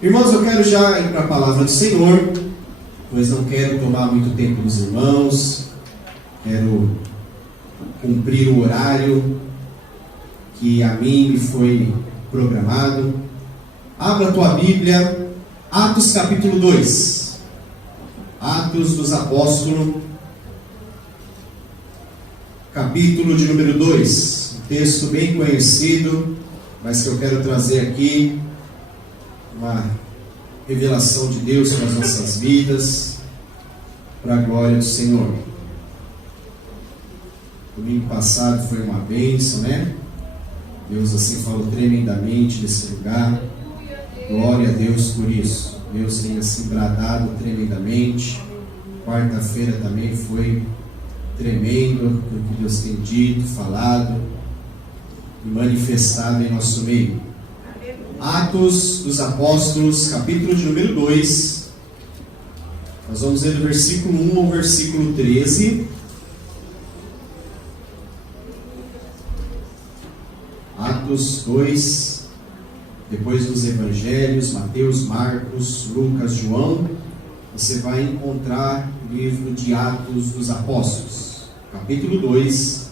Irmãos, eu quero já ir para a palavra do Senhor, pois não quero tomar muito tempo dos irmãos, quero cumprir o horário que a mim me foi programado. Abra a tua Bíblia, Atos capítulo 2, Atos dos Apóstolos, capítulo de número 2, um texto bem conhecido, mas que eu quero trazer aqui uma revelação de Deus para as nossas vidas, para a glória do Senhor. Domingo passado foi uma bênção, né? Deus assim falou tremendamente nesse lugar. Glória a Deus por isso. Deus tem assim bradado tremendamente. Quarta-feira também foi tremendo o que Deus tem dito, falado e manifestado em nosso meio. Atos dos Apóstolos, capítulo de número 2. Nós vamos ler do versículo 1 ao versículo 13. Atos 2, depois dos Evangelhos, Mateus, Marcos, Lucas, João, você vai encontrar o livro de Atos dos Apóstolos, capítulo 2,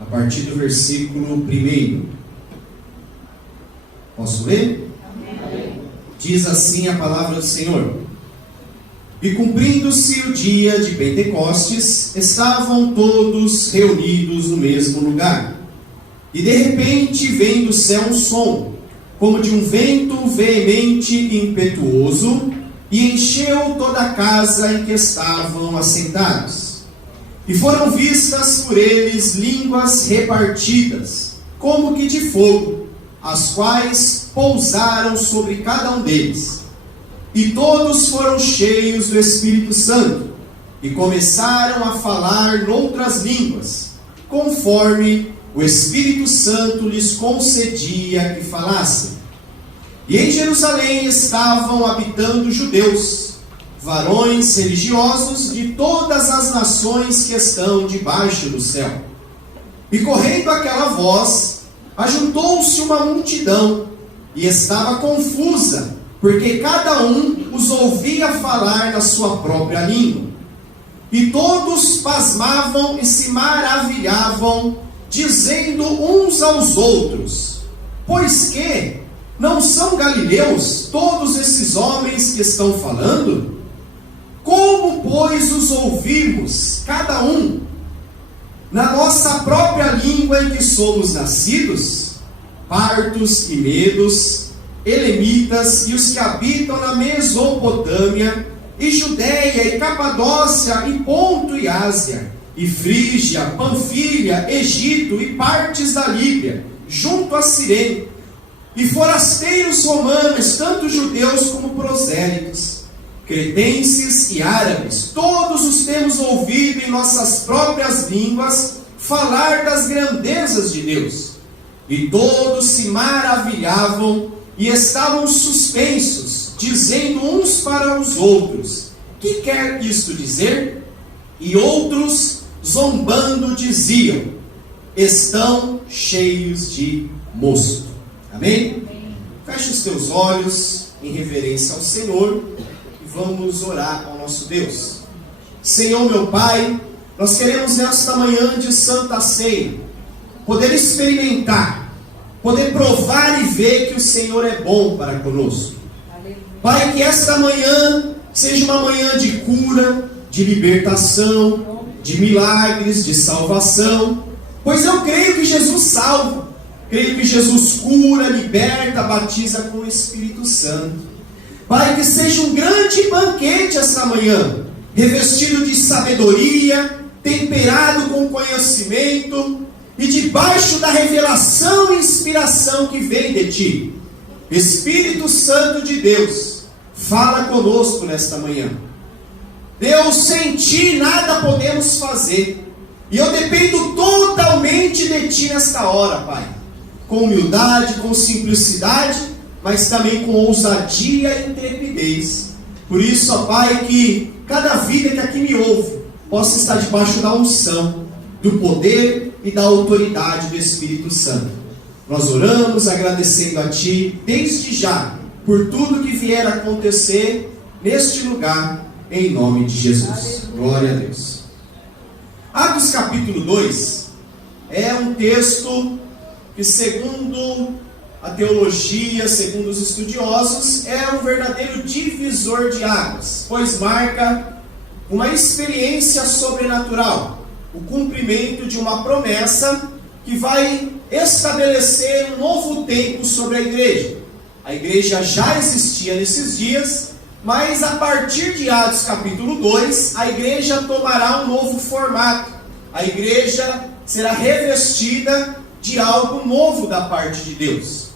a partir do versículo 1. Posso ler? Amém. Diz assim a palavra do Senhor: E cumprindo-se o dia de Pentecostes, estavam todos reunidos no mesmo lugar. E de repente veio do céu um som, como de um vento veemente e impetuoso, e encheu toda a casa em que estavam assentados. E foram vistas por eles línguas repartidas, como que de fogo, as quais pousaram sobre cada um deles. E todos foram cheios do Espírito Santo, e começaram a falar noutras línguas, conforme o Espírito Santo lhes concedia que falassem. E em Jerusalém estavam habitando judeus, varões religiosos de todas as nações que estão debaixo do céu. E correndo aquela voz, ajuntou-se uma multidão, e estava confusa, porque cada um os ouvia falar na sua própria língua. E todos pasmavam e se maravilhavam, dizendo uns aos outros: Pois que não são galileus todos esses homens que estão falando? Como, pois, os ouvimos, cada um, na nossa própria língua em que somos nascidos? Partos e medos, elemitas e os que habitam na Mesopotâmia, e Judéia e Capadócia e Ponto e Ásia, e Frígia, Panfilha, Egito e partes da Líbia, junto a Cirene, e forasteiros romanos, tanto judeus como prosélitos, cretenses e árabes, todos os temos ouvido em nossas próprias línguas falar das grandezas de Deus. E todos se maravilhavam e estavam suspensos, dizendo uns para os outros: Que quer isto dizer? E outros, zombando, diziam: Estão cheios de mosto. Amém? Feche os teus olhos em reverência ao Senhor e vamos orar ao nosso Deus. Senhor meu Pai, nós queremos nesta manhã de Santa Ceia poder experimentar, poder provar e ver que o Senhor é bom para conosco. Pai, que esta manhã seja uma manhã de cura, de libertação, de milagres, de salvação, pois eu creio que Jesus salva, creio que Jesus cura, liberta, batiza com o Espírito Santo. Pai, que seja um grande banquete esta manhã, revestido de sabedoria, temperado com conhecimento e debaixo da revelação e inspiração que vem de Ti. Espírito Santo de Deus, fala conosco nesta manhã. Deus, sem Ti nada podemos fazer. E eu dependo totalmente de Ti nesta hora, Pai. Com humildade, com simplicidade, mas também com ousadia e intrepidez. Por isso, ó Pai, que cada vida que aqui me ouve possa estar debaixo da unção, do poder e da autoridade do Espírito Santo. Nós oramos agradecendo a Ti, desde já, por tudo que vier a acontecer neste lugar, em nome de Jesus. Glória a Deus. Atos capítulo 2 é um texto que, segundo a teologia, segundo os estudiosos, é um verdadeiro divisor de águas, pois marca uma experiência sobrenatural, o cumprimento de uma promessa que vai estabelecer um novo tempo sobre a igreja. A igreja já existia nesses dias, mas a partir de Atos capítulo 2, a igreja tomará um novo formato. A igreja será revestida de algo novo da parte de Deus.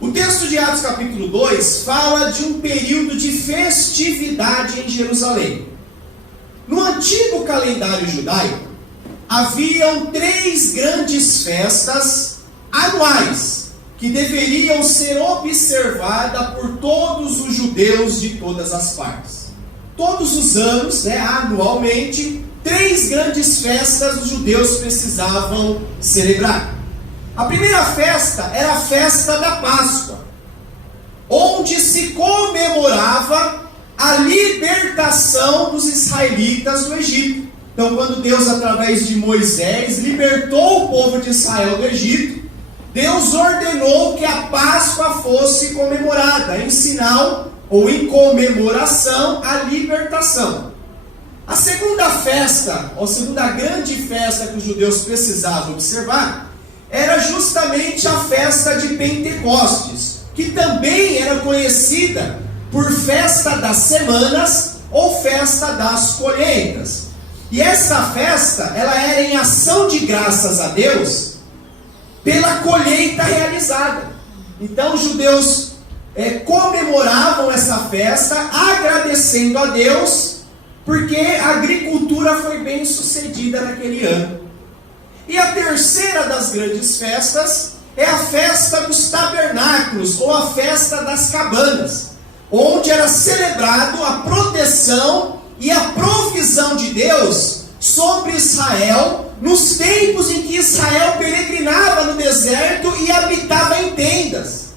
O texto de Atos capítulo 2 fala de um período de festividade em Jerusalém. No antigo calendário judaico, haviam 3 grandes festas anuais que deveriam ser observadas por todos os judeus de todas as partes. Todos os anos, anualmente, 3 grandes festas os judeus precisavam celebrar. A primeira festa era a festa da Páscoa, onde se comemorava a libertação dos israelitas do Egito. Então, quando Deus, através de Moisés, libertou o povo de Israel do Egito, Deus ordenou que a Páscoa fosse comemorada, em sinal ou em comemoração à libertação. A segunda festa, ou segunda grande festa que os judeus precisavam observar, era justamente a festa de Pentecostes, que também era conhecida por festa das semanas ou festa das colheitas. E essa festa, ela era em ação de graças a Deus pela colheita realizada. Então os judeus comemoravam essa festa agradecendo a Deus porque a agricultura foi bem sucedida naquele ano. E a terceira das grandes festas é a festa dos tabernáculos, ou a festa das cabanas, onde era celebrado a proteção e a provisão de Deus sobre Israel, nos tempos em que Israel peregrinava no deserto e habitava em tendas.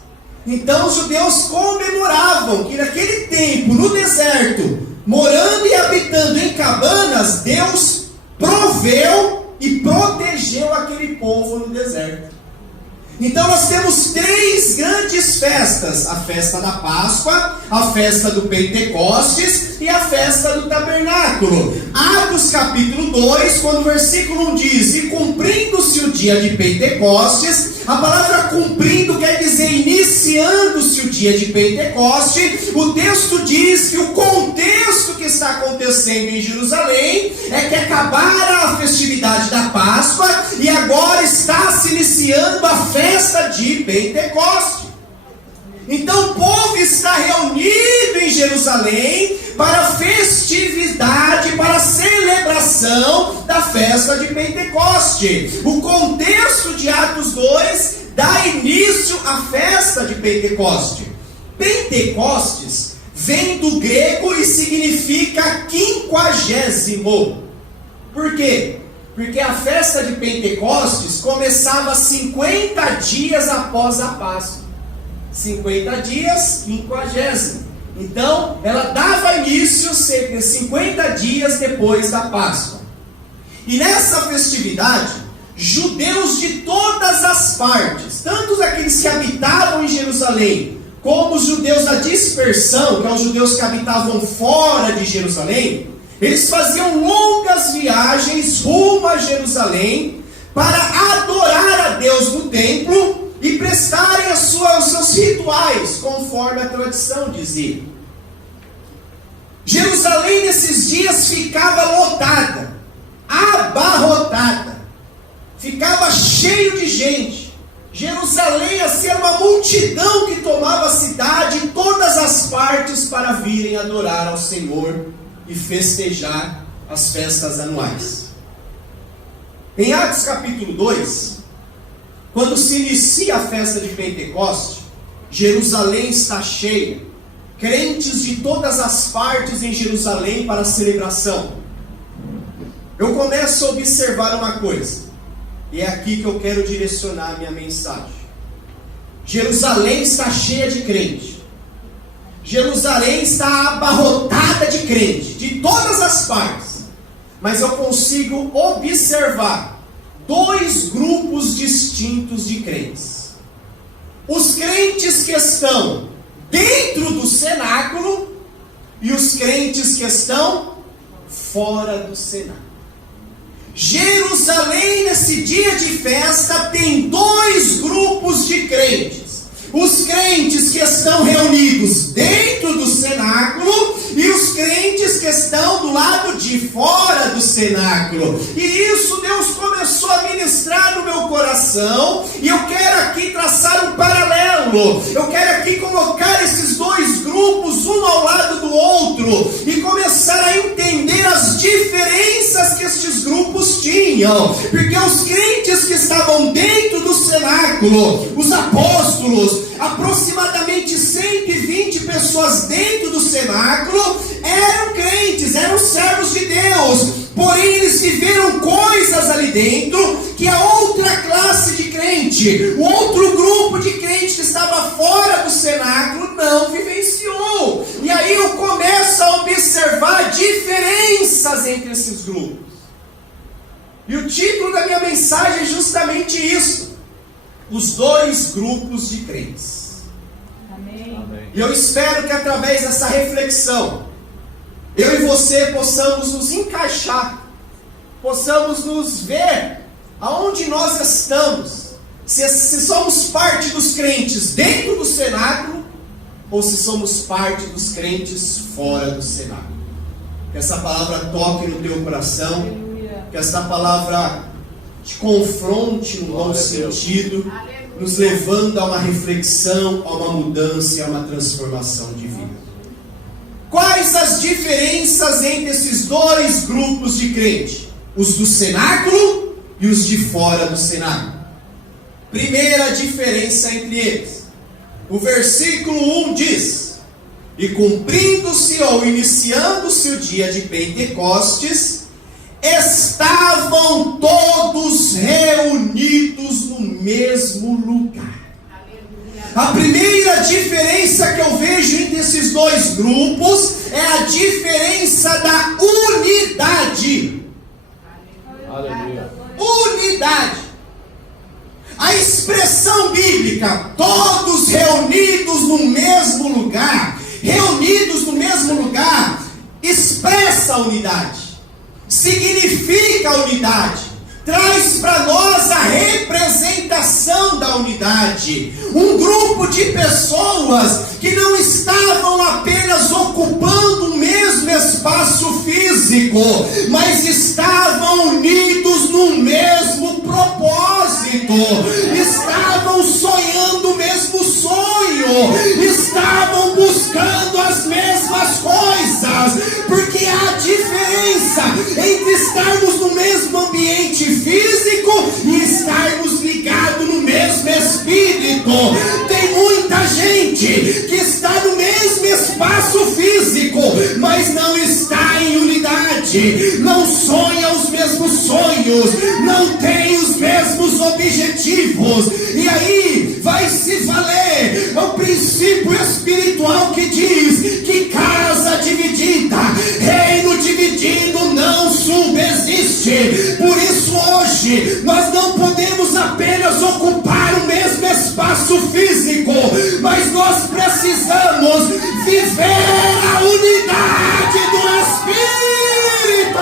Então os judeus comemoravam que naquele tempo, no deserto, morando e habitando em cabanas, Deus proveu e protegeu aquele povo no deserto. Então nós temos 3 grandes festas: a festa da Páscoa, a festa do Pentecostes e a festa do Tabernáculo. Atos capítulo 2, quando o versículo 1 diz: e cumprindo-se o dia de Pentecostes, a palavra cumprindo quer dizer iniciando-se o dia de Pentecoste. O texto diz que o contexto que está acontecendo em Jerusalém é que acabara a festividade da Páscoa e agora está se iniciando a festa de Pentecoste. Então o povo está reunido em Jerusalém para a festividade, para a celebração da festa de Pentecoste. O contexto de Atos 2 dá início à festa de Pentecoste. Pentecostes vem do grego e significa 50º. Por quê? Porque a festa de Pentecostes começava 50 dias após a Páscoa. 50 dias, 50º. Então, ela dava início 50 dias depois da Páscoa. E nessa festividade, judeus de todas as partes, tanto aqueles que habitavam em Jerusalém, como os judeus da dispersão, que são os judeus que habitavam fora de Jerusalém, eles faziam longas viagens rumo a Jerusalém para adorar a Deus no templo e prestarem os seus rituais, conforme a tradição dizia. Jerusalém nesses dias ficava lotada, abarrotada, ficava cheio de gente. Jerusalém assim, era uma multidão que tomava a cidade em todas as partes para virem adorar ao Senhor e festejar as festas anuais. Em Atos capítulo 2, quando se inicia a festa de Pentecoste, Jerusalém está cheia, crentes de todas as partes em Jerusalém para a celebração. Eu começo a observar uma coisa, E é aqui que eu quero direcionar a minha mensagem. Jerusalém está cheia de crente. Jerusalém está abarrotada de crente, de todas as partes. Mas eu consigo observar dois grupos distintos de crentes. Os crentes que estão dentro do cenáculo e os crentes que estão fora do cenáculo. Jerusalém, nesse dia de festa, tem dois grupos de crentes. Os crentes que estão reunidos dentro do cenáculo e os crentes que estão do lado de fora do cenáculo. E isso Deus começou a ministrar no meu coração. E eu quero aqui traçar um paralelo. Eu quero aqui colocar esses dois grupos um ao lado do outro e começar a entender as diferenças que estes grupos tinham. Porque os crentes que estavam dentro do cenáculo, os apóstolos, aproximadamente 120 pessoas dentro do cenáculo, eram crentes, eram servos de Deus. Porém, eles viveram coisas ali dentro que a outra classe de crente, o outro grupo de crente que estava fora do cenáculo, não vivenciou. E aí eu começo a observar diferenças entre esses grupos. E o título da minha mensagem é justamente isso: os dois grupos de crentes. Amém. E eu espero que através dessa reflexão, eu e você possamos nos encaixar, possamos nos ver aonde nós estamos, se somos parte dos crentes dentro do cenáculo, ou se somos parte dos crentes fora do cenáculo. Que essa palavra toque no teu coração, que essa palavra te confronte no bom sentido, nos levando a uma reflexão, a uma mudança e a uma transformação de vida. Quais as diferenças entre esses dois grupos de crente? Os do cenáculo e os de fora do cenáculo. Primeira diferença entre eles. O versículo 1 diz: e cumprindo-se ou iniciando-se o dia de Pentecostes, estavam todos reunidos no mesmo lugar. A primeira diferença que eu vejo entre esses dois grupos é a diferença da unidade. Aleluia. Unidade. A expressão bíblica, todos reunidos no mesmo lugar, expressa a unidade. Significa a unidade, traz para nós a representação da unidade. Um grupo de pessoas que não estavam apenas ocupando o mesmo espaço físico, mas estavam unidos no mesmo propósito, estavam sonhando o mesmo sonho, estavam buscando as mesmas coisas, porque há diferença entre estarmos no mesmo ambiente físico e estarmos ligados no mesmo espírito. Tem muita gente que está no mesmo espaço físico, mas não está em unidade, não sonha os mesmos sonhos, não tem os mesmos objetivos. E aí vai se valer o princípio espiritual que diz que casa dividida, reino dividido não subsiste. Por isso hoje nós não podemos apenas ocupar o mesmo espaço físico, mas nós precisamos viver a unidade do Espírito.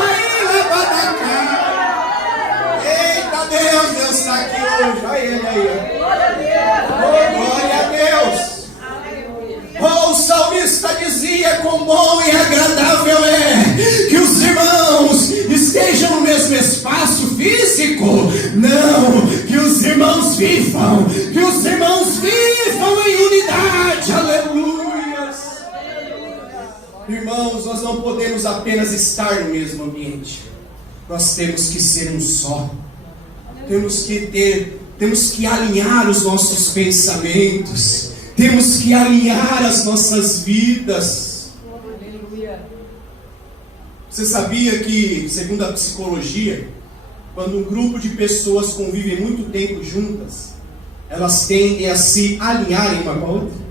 Eita Deus, Deus está aqui hoje. Olha ele aí. Glória a Deus. O salmista dizia: quão bom e agradável é que os irmãos estejam no mesmo espaço físico. Não, que os irmãos vivam em unidade. Aleluia. Irmãos, nós não podemos apenas estar no mesmo ambiente, nós temos que ser um só. Temos que alinhar os nossos pensamentos, temos que alinhar as nossas vidas. Você sabia que, segundo a psicologia, quando um grupo de pessoas convivem muito tempo juntas, elas tendem a se alinharem uma com a outra.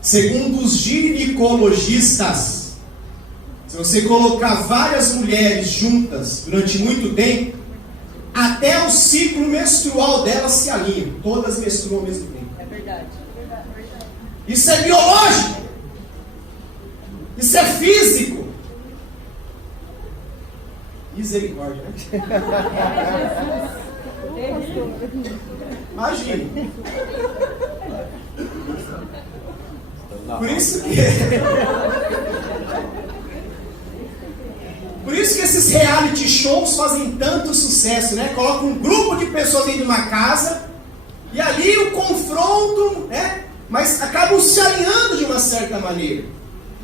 Segundo os ginecologistas, se você colocar várias mulheres juntas durante muito tempo, até o ciclo menstrual delas se alinham. Todas menstruam ao mesmo tempo. É verdade. Isso é biológico. Isso é físico. Misericórdia, né? Imagine. Por isso que esses reality shows fazem tanto sucesso, né? Colocam um grupo de pessoas dentro de uma casa e ali o confronto, né? Mas acabam se alinhando de uma certa maneira.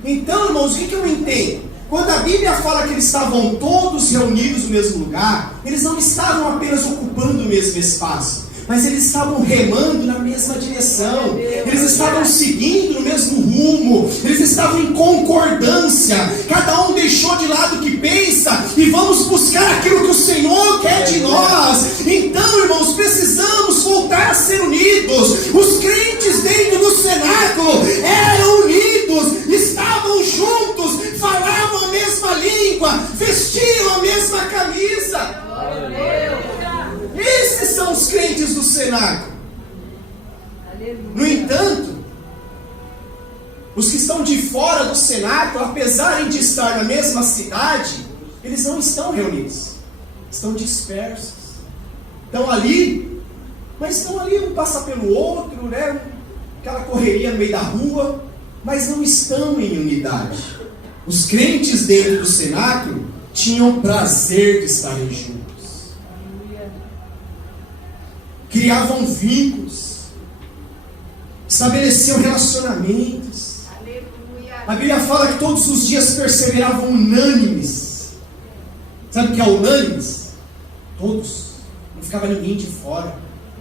Então, irmãos, o que eu entendo? Quando a Bíblia fala que eles estavam todos reunidos no mesmo lugar, eles não estavam apenas ocupando o mesmo espaço, mas eles estavam remando na mesma direção, eles estavam seguindo no mesmo rumo, eles estavam em concordância, cada um deixou de lado o que pensa, e vamos buscar aquilo que o Senhor quer de nós. Então, irmãos, precisamos voltar a ser unidos. Os crentes dentro do cenáculo eram unidos, estavam juntos, falavam a mesma língua, vestiam a mesma camisa. Esses são os crentes do cenáculo. No entanto, os que estão de fora do cenáculo, apesar de estar na mesma cidade, eles não estão reunidos, estão dispersos. Estão ali, mas estão ali, um passa pelo outro, né? Aquela correria no meio da rua, mas não estão em unidade. Os crentes dentro do cenáculo tinham prazer de estarem juntos. Criavam vínculos, estabeleciam relacionamentos. A Bíblia fala que todos os dias perseveravam unânimes. Sabe o que é unânimes? Todos, não ficava ninguém de fora,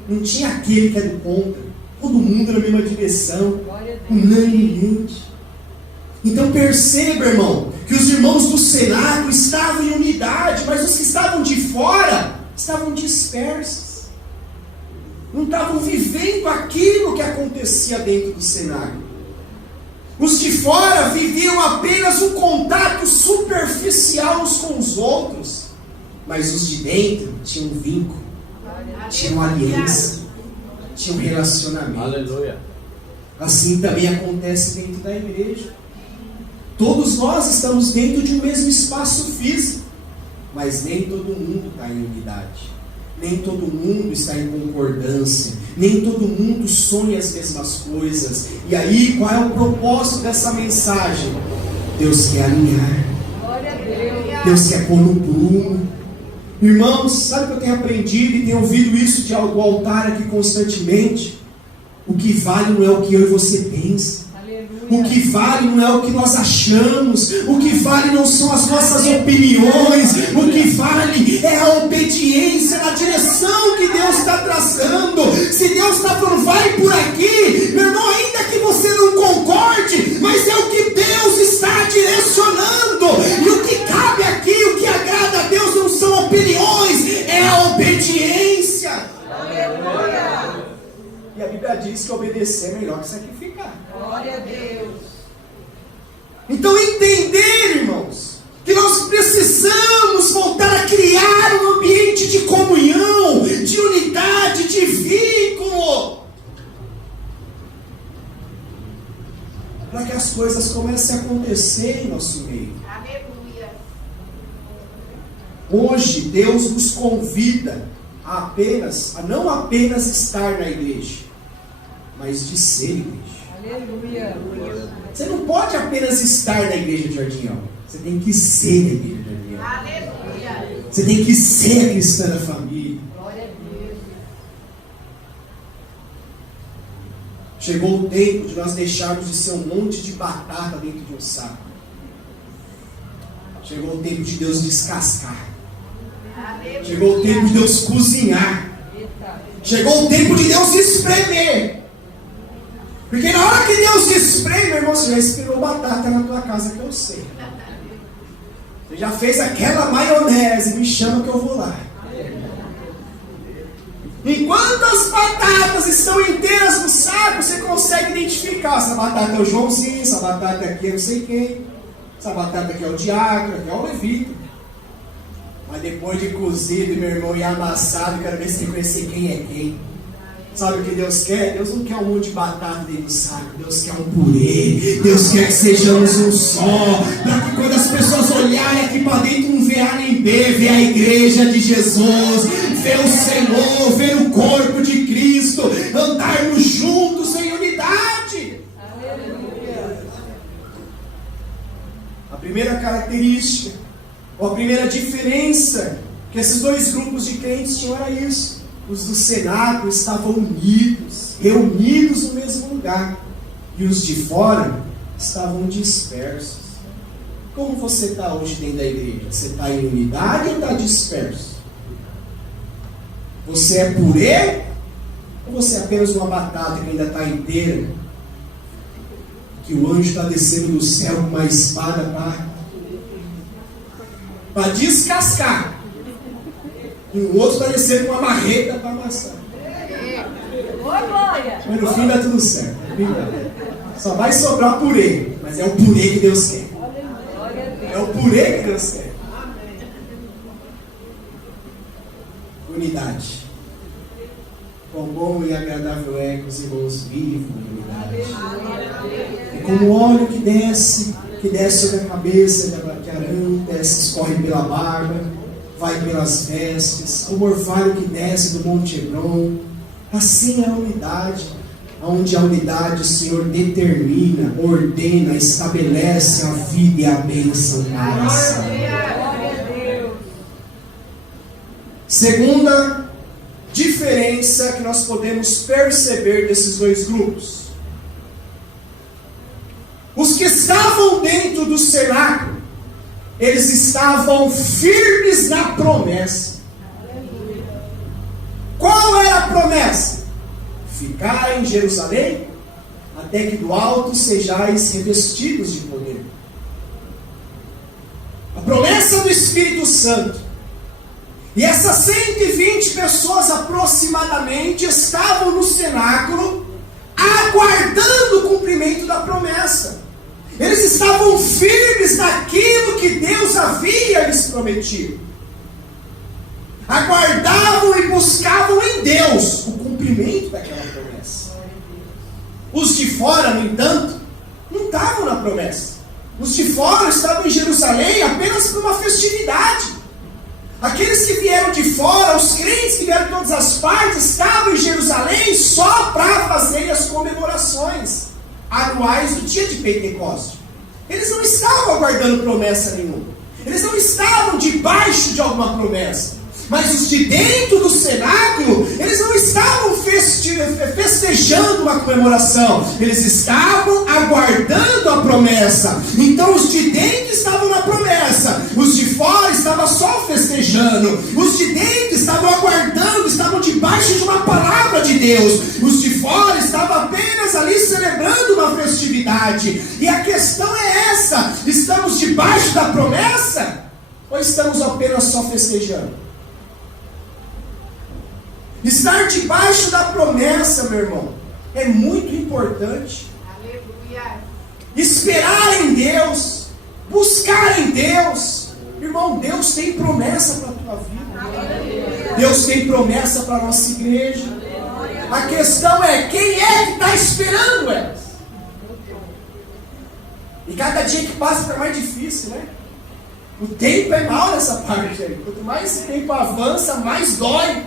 não tinha aquele que é do contra, todo mundo na mesma direção, unanimemente. Então perceba, irmão, que os irmãos do cenáculo estavam em unidade, mas os que estavam de fora estavam dispersos. Não estavam vivendo aquilo que acontecia dentro do cenáculo. Os de fora viviam apenas um contato superficial uns com os outros, mas os de dentro tinham vínculo, tinham aliança, tinham relacionamento. Aleluia. Assim também acontece dentro da igreja. Todos nós estamos dentro de um mesmo espaço físico, mas nem todo mundo está em unidade. Nem todo mundo está em concordância, nem todo mundo sonha as mesmas coisas. E aí, qual é o propósito dessa mensagem? Deus quer alinhar, Deus quer pôr no prumo. Irmãos, sabe o que eu tenho aprendido e tenho ouvido isso do altar aqui constantemente? O que vale não é o que eu e você pensa. O que vale não é o que nós achamos, o que vale não são as nossas opiniões, o que vale é a obediência na direção que Deus está traçando. Se Deus está falando, vai por aqui, meu irmão, ainda que você não concorde, mas é o que Deus está direcionando, e o que cabe aqui, o que agrada a Deus não são opiniões, é a obediência. Aleluia. E a Bíblia diz que obedecer é melhor que sacrificar. Glória a Deus. Então entender, irmãos, que nós precisamos voltar a criar um ambiente de comunhão, de unidade, de vínculo, para que as coisas comecem a acontecer em nosso meio. Aleluia. Hoje Deus nos convida a não apenas estar na igreja, mas de ser igreja. Aleluia. Você não pode apenas estar na igreja de Jardim, você tem que ser a igreja de Jardim. Aleluia. Você tem que ser a cristã da família. Glória a Deus. Chegou o tempo de nós deixarmos de ser um monte de batata dentro de um saco. Chegou o tempo de Deus descascar. Chegou o tempo de Deus cozinhar. Chegou o tempo de Deus espremer. Porque na hora que Deus espreme, meu irmão, você já espremeu batata na tua casa, que eu sei. Você já fez aquela maionese, me chama que eu vou lá. Enquanto as batatas estão inteiras no saco, você consegue identificar. Essa batata é o Joãozinho, essa batata aqui é não sei quem. Essa batata aqui é o diácono, aqui é o levita. Mas depois de cozido, meu irmão, e amassado, eu quero ver se você conhecer quem é quem. Sabe o que Deus quer? Deus não quer um monte de batata dentro do saco. Deus quer um purê. Deus quer que sejamos um só. Para que quando as pessoas olharem aqui para dentro, não vê A nem B, vê a igreja de Jesus, vê o Senhor, vê o corpo de Cristo, andarmos juntos em unidade. Aleluia. A primeira característica, ou a primeira diferença que esses dois grupos de crentes tinham era isso. Os do cenáculo estavam unidos, reunidos no mesmo lugar. E os de fora estavam dispersos. Como você está hoje dentro da igreja? Você está em unidade ou está disperso? Você é purê? Ou você é apenas uma batata que ainda está inteira? Que o anjo está descendo do céu com uma espada para descascar. E o outro está descendo com uma marreta para amassar. Ô, glória! Mas no fim dá tudo certo. Só vai sobrar purê. Mas é o purê que Deus quer. É o purê que Deus quer. Unidade. Quão bom e agradável é que os irmãos vivam em unidade. É como o óleo que desce sobre a cabeça de Arão, desce, escorre pela barba, vai pelas vestes, como o orvalho que desce do Monte Hebron. Assim é a unidade, onde a unidade o Senhor determina, ordena, estabelece a vida e a bênção da nação. Segunda diferença que nós podemos perceber desses dois grupos. Os que estavam dentro do cenáculo, eles estavam firmes na promessa. Qual era a promessa? Ficar em Jerusalém, até que do alto sejais revestidos de poder. A promessa do Espírito Santo. E essas 120 pessoas aproximadamente estavam no cenáculo, aguardando o cumprimento da promessa. Eles estavam firmes naquilo que Deus havia lhes prometido. Aguardavam e buscavam em Deus o cumprimento daquela promessa. Os de fora, no entanto, não estavam na promessa. Os de fora estavam em Jerusalém apenas por uma festividade. Aqueles que vieram de fora, os crentes que vieram de todas as partes, estavam em Jerusalém só para fazer as comemorações anuais do dia de Pentecostes. Eles não estavam aguardando promessa nenhuma. Eles não estavam debaixo de alguma promessa. Mas os de dentro do cenáculo, eles não estavam festejando uma comemoração. Eles estavam aguardando a promessa. Então os de dentro estavam na promessa. Os de fora estavam só festejando. Os de dentro estavam aguardando, estavam debaixo de uma palavra de Deus. Os de fora estavam apenas ali celebrando uma festividade. E a questão é essa: estamos debaixo da promessa? Ou estamos apenas só festejando? Estar debaixo da promessa, meu irmão, é muito importante. Aleluia. Esperar em Deus, buscar em Deus. Irmão, Deus tem promessa para a tua vida. Aleluia. Deus tem promessa para a nossa igreja. A questão é, quem é que está esperando elas? E cada dia que passa fica mais difícil, né? O tempo é mau nessa parte aí. Quanto mais o tempo avança, mais dói.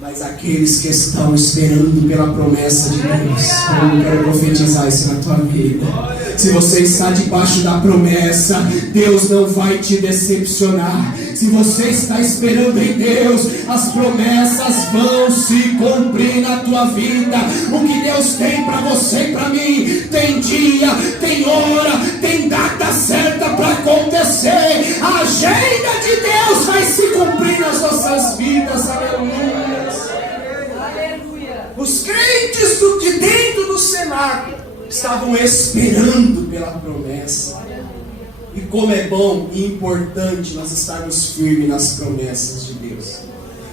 Mas aqueles que estão esperando pela promessa de Deus, eu quero profetizar isso na tua vida. Se você está debaixo da promessa, Deus não vai te decepcionar. Se você está esperando em Deus, as promessas vão se cumprir na tua vida. O que Deus tem para você e para mim, tem dia, tem hora, tem data certa para acontecer. A agenda de Deus vai se cumprir nas nossas vidas. Aleluia. Os crentes de dentro do cenáculo estavam esperando pela promessa. E como é bom e importante nós estarmos firmes nas promessas de Deus.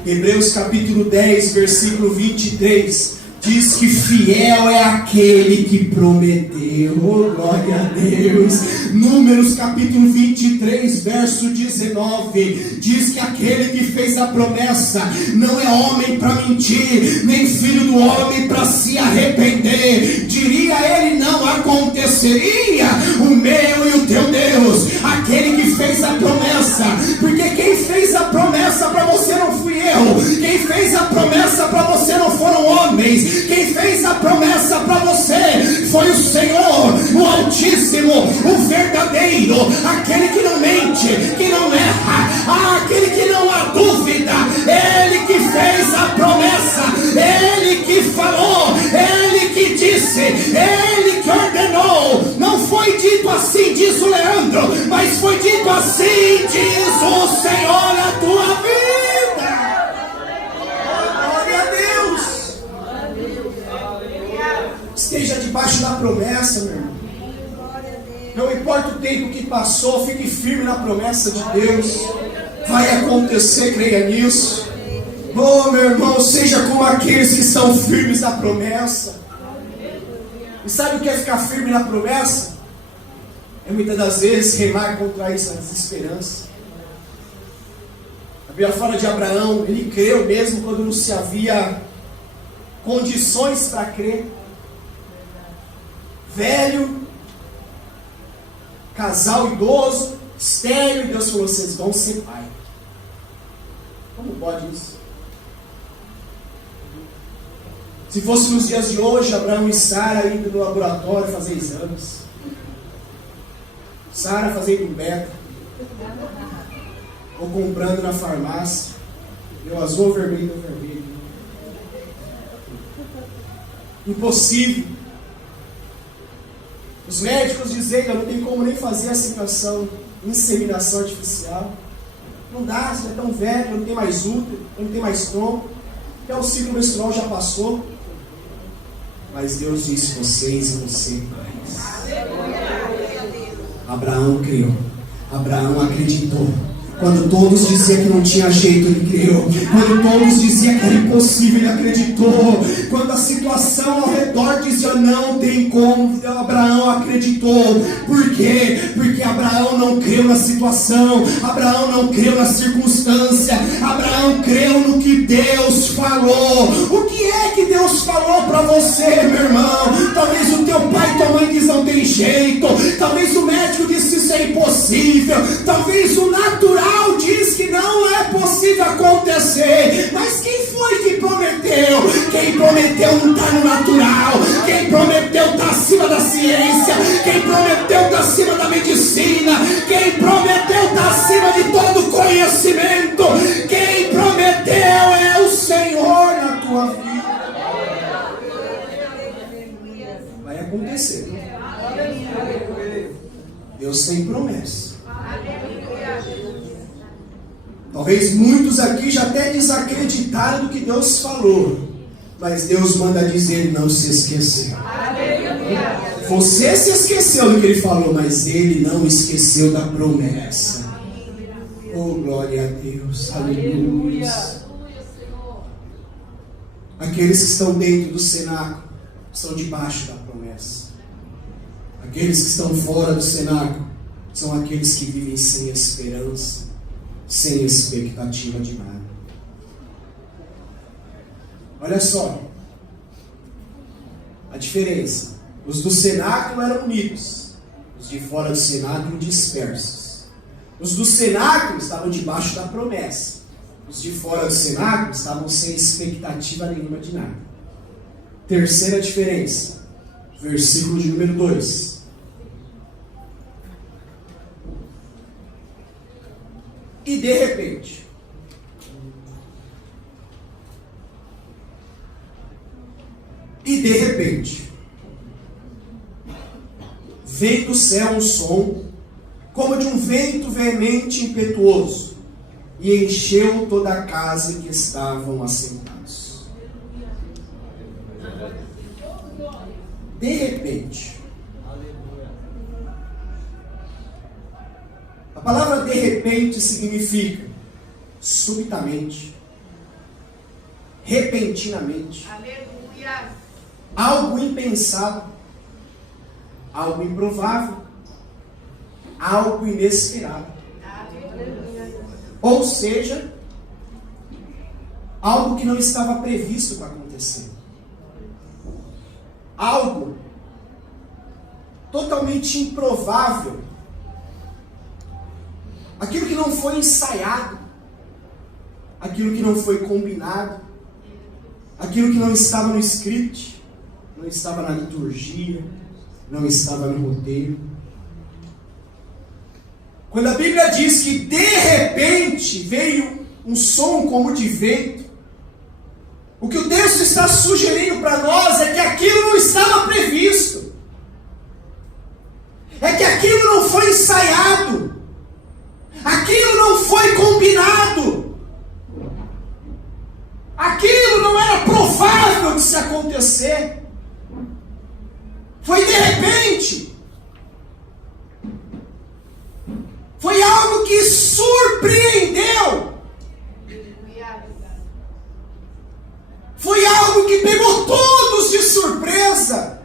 Hebreus capítulo 10, versículo 23, diz que fiel é aquele que prometeu. Oh, glória a Deus. Números capítulo 23, verso 19, diz que aquele que fez a promessa não é homem para mentir, nem filho do homem para se arrepender. Diria ele, não aconteceria o meu e o teu Deus, aquele que fez a promessa. Porque quem fez a promessa para você não fui eu, quem fez a promessa para você não foram homens, quem fez a promessa para você foi o Senhor, o Altíssimo, o verdadeiro, aquele que não mente, que não erra, aquele que não há dúvida. Ele que fez a promessa, ele que falou, ele que disse, ele que ordenou. Não foi dito assim, diz o Leandro, mas foi dito assim, diz o Senhor, a tua vida. Glória a Deus. Esteja debaixo da promessa, meu irmão. Não importa o tempo que passou, fique firme na promessa de Deus. Vai acontecer, creia nisso. Oh, meu irmão, seja como aqueles que estão firmes na promessa. E sabe o que é ficar firme na promessa? É muitas das vezes remar contra essa desesperança. A Bíblia fala de Abraão, ele creu mesmo quando não se havia condições para crer. Velho, casal idoso, estéril, e Deus falou, vocês vão ser pai. Como pode isso? Se fosse nos dias de hoje, Abraão e Sara indo no laboratório fazer exames, Sara fazendo um beta, ou comprando na farmácia, deu azul ou vermelho, deu vermelho. Impossível. Os médicos dizendo, não tem como nem fazer a inseminação artificial. Não dá, você é tão velho, não tem mais útero, não tem mais tronco. Até o ciclo menstrual já passou. Mas Deus disse, vocês vão ser pais. Abraão creu. Abraão acreditou. Quando todos diziam que não tinha jeito, ele creu. Quando todos diziam que era impossível, ele acreditou. Quando a situação ao redor dizia não tem como, Abraão acreditou. Por quê? Porque Abraão não creu na situação, Abraão não creu na circunstância, Abraão creu no que Deus falou. O que é que Deus falou para você, meu irmão? Talvez o teu pai e tua mãe diz não tem jeito, talvez o médico disse isso é impossível, talvez o natural diz que não é possível acontecer, mas quem foi que prometeu? Quem prometeu não está no natural, quem prometeu está acima da ciência, quem prometeu está acima da medicina, quem prometeu está acima de todo conhecimento, quem prometeu é o Senhor na tua vida. Vai acontecer. Deus tem promessa. Talvez muitos aqui já até desacreditaram do que Deus falou, mas Deus manda dizer, não se esqueceu. Você se esqueceu do que Ele falou, mas Ele não esqueceu da promessa. Oh, glória a Deus, aleluia. Aqueles que estão dentro do cenáculo estão debaixo da promessa. Aqueles que estão fora do cenáculo são aqueles que vivem sem esperança, sem expectativa de nada. Olha só a diferença. Os do cenáculo eram unidos, os de fora do cenáculo dispersos. Os do cenáculo estavam debaixo da promessa, os de fora do cenáculo estavam sem expectativa nenhuma de nada. Terceira diferença, versículo de número 2. E de repente, veio do céu um som, como de um vento veemente e impetuoso, e encheu toda a casa em que estavam assentados. De repente, repente significa subitamente, repentinamente, Aleluia. algo impensado, algo improvável, algo inesperado. Aleluia. Ou seja, algo que não estava previsto para acontecer. Algo totalmente improvável. Aquilo que não foi ensaiado. Aquilo que não foi combinado. Aquilo que não estava no script. Não estava na liturgia. Não estava no roteiro. Quando a Bíblia diz que de repente veio um som como de vento, o que o texto está sugerindo para nós é que aquilo não estava previsto. É que aquilo não foi ensaiado. Aquilo não foi combinado. Aquilo não era provável de se acontecer. Foi de repente. Foi algo que surpreendeu. Foi algo que pegou todos de surpresa.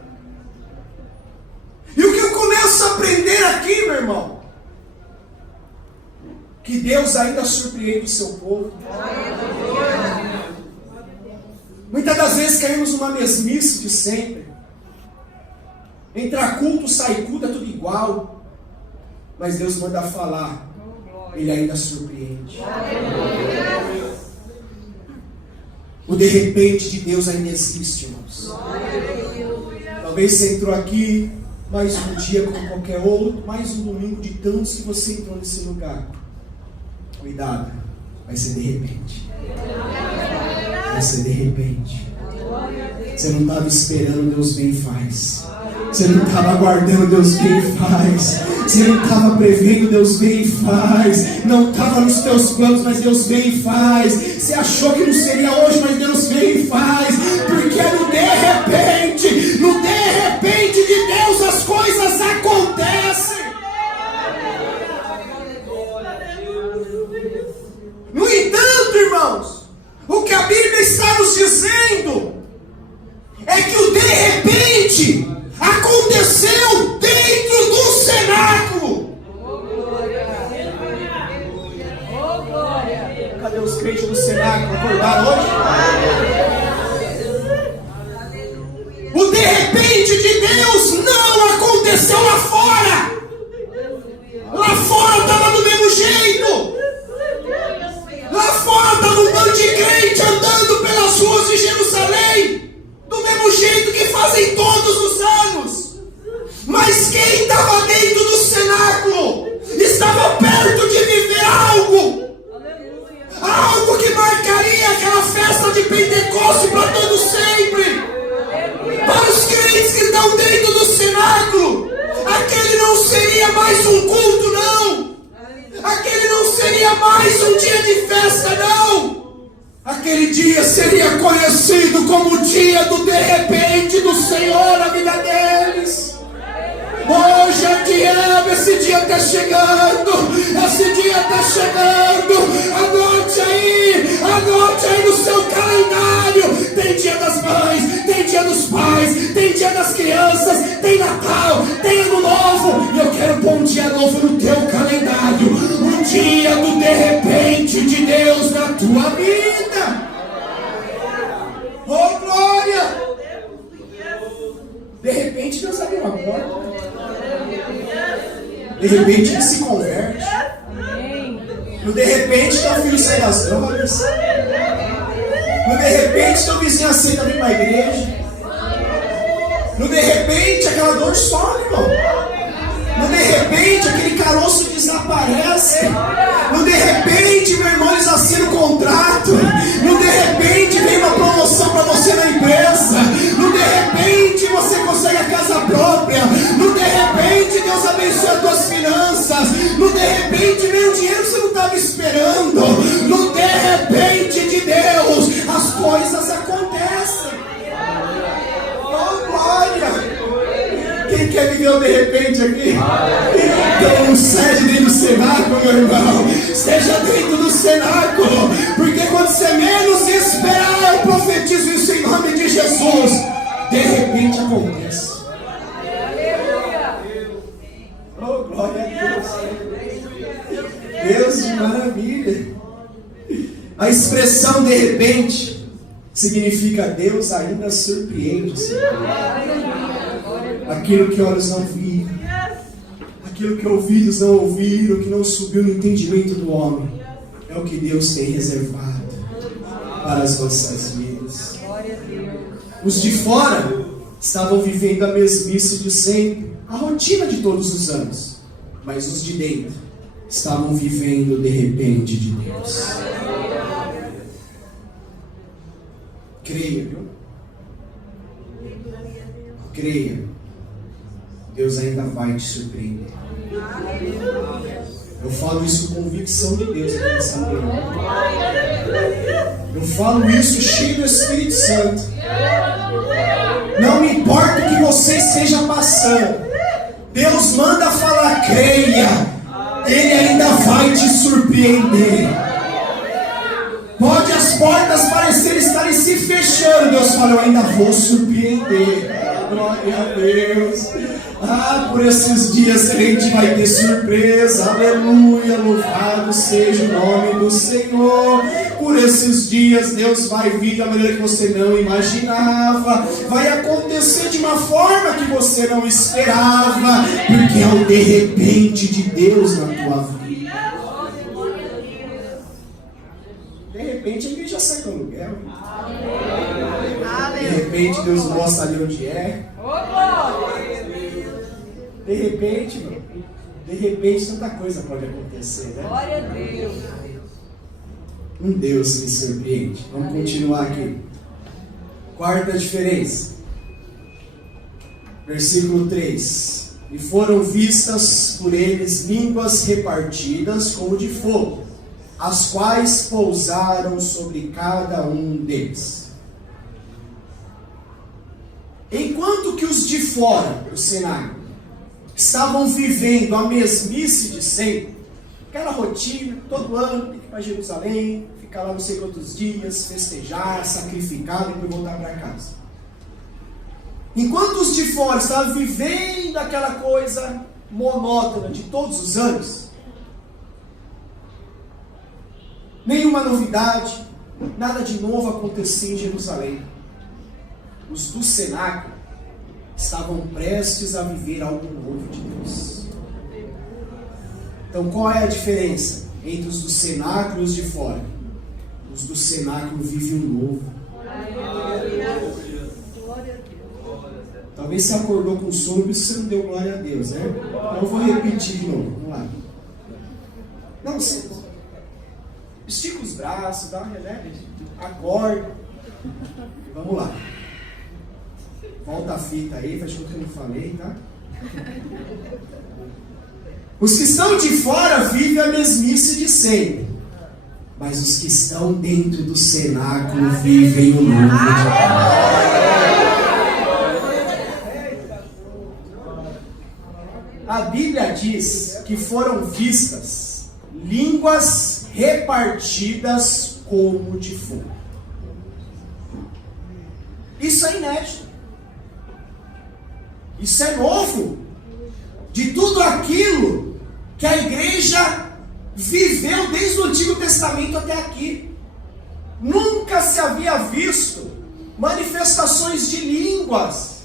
E o que eu começo a aprender aqui, meu irmão, que Deus ainda surpreende o seu povo. Muitas das vezes caímos numa mesmice de sempre. Entra culto, sai culto, é tudo igual. Mas Deus manda falar, Ele ainda surpreende. O de repente de Deus ainda existe, irmãos. Talvez você entrou aqui mais um dia como qualquer outro, mais um domingo de tantos que você entrou nesse lugar. Cuidado, vai ser de repente. Vai ser de repente. Você não estava esperando, Deus vem e faz. Você não estava aguardando, Deus vem e faz. Você não estava prevendo, Deus vem e faz. Não estava nos teus planos, mas Deus vem e faz. Você achou que não seria hoje, mas Deus vem e faz. Porque é no de repente de Deus as coisas acontecem. No entanto, irmãos, o que a Bíblia está nos dizendo é que o de repente aconteceu dentro do cenáculo. Cadê os crentes do cenáculo? Acordaram hoje? O de repente de Deus não aconteceu lá fora. Lá fora estava do mesmo jeito. Lá fora estava um bando de crente andando pelas ruas de Jerusalém, do mesmo jeito que fazem todos os anos. Mas quem estava dentro do cenáculo estava perto de viver algo que marcaria aquela festa de Pentecostes para todo sempre. Para os crentes que estão dentro do cenáculo, aquele não seria mais um culto, não. Aquele não seria mais um dia de festa, não. Aquele dia seria conhecido como o dia do de repente do Senhor na vida deles. Hoje é dia, esse dia está chegando. Esse dia está chegando. Anote aí no seu calendário. Tem dia das mães, tem dia dos pais, tem dia das crianças, tem Natal, tem Ano Novo. E eu quero pôr um dia novo no teu calendário. Um dia do de repente de Deus na tua vida. Oh, glória! De repente Deus abriu uma porta. De repente ele se converte. No de repente teu filho sai das drogas. No de repente teu vizinho aceita vir para a igreja. No de repente aquela dor some, irmão. No de repente aquele caroço desaparece. No de repente, meu irmão, eles assinam o contrato. No de repente vem uma promoção para você na empresa. No de repente você consegue a casa própria. No de repente Deus abençoa as tuas finanças. No de repente vem o dinheiro que você não estava esperando. No de repente de Deus as coisas acontecem. Oh, glória! Quem quer viver o de repente aqui? Então sede dentro do cenáculo, meu irmão. Esteja dentro do cenáculo. Porque quando você menos esperar, eu profetizo isso em nome de Jesus. De repente acontece. Oh, glória a Deus. Deus de maravilha. A expressão de repente significa Deus ainda surpreende. Aquilo que olhos não viram, aquilo que ouvidos não ouviram, que não subiu no entendimento do homem, é o que Deus tem reservado para as vossas vidas. Os de fora estavam vivendo a mesmice de sempre, a rotina de todos os anos, mas os de dentro estavam vivendo de repente de Deus. Creia, viu? Creia. Deus ainda vai te surpreender. Eu falo isso com convicção de Deus nessa manhã. Eu falo isso cheio do Espírito Santo. Não me importa o que você esteja passando. Deus manda falar, creia. Ele ainda vai te surpreender. Pode as portas parecerem estarem se fechando. Deus fala, eu ainda vou surpreender. Glória a Deus. Por esses dias a gente vai ter surpresa. Aleluia, louvado seja o nome do Senhor. Por esses dias Deus vai vir da maneira que você não imaginava. Vai acontecer de uma forma que você não esperava. Porque é o de repente de Deus na tua vida. De repente a igreja sai do aluguel. De repente Deus mostra ali onde é. De repente, meu, de repente tanta coisa pode acontecer, né? Glória a Deus. Um Deus que surpreende. Vamos continuar aqui. Quarta diferença. Versículo 3. E foram vistas por eles línguas repartidas como de fogo, as quais pousaram sobre cada um deles. Enquanto que os de fora do cenário estavam vivendo a mesmice de sempre, aquela rotina, todo ano tem que ir para Jerusalém, ficar lá não sei quantos dias, festejar, sacrificar e depois voltar para casa. Enquanto os de fora estavam vivendo aquela coisa monótona de todos os anos, nenhuma novidade, nada de novo acontecia em Jerusalém. Os do cenáculo estavam prestes a viver algo novo de Deus. Então qual é a diferença entre os do cenáculo e os de fora? Os do cenáculo vivem o novo. Talvez você acordou com sono e você não deu glória a Deus, né? Então eu vou repetir de novo. Vamos lá. Não, você estica os braços, dá uma né? Acorda. Vamos lá. Volta a fita aí, faz conta que eu não falei, tá? Os que estão de fora vivem a mesmice de sempre. Mas os que estão dentro do cenáculo vivem o novo de Deus. A Bíblia diz que foram vistas línguas repartidas como de fogo. Isso é inédito. Isso é novo. De tudo aquilo que a igreja viveu desde o Antigo Testamento até aqui. Nunca se havia visto manifestações de línguas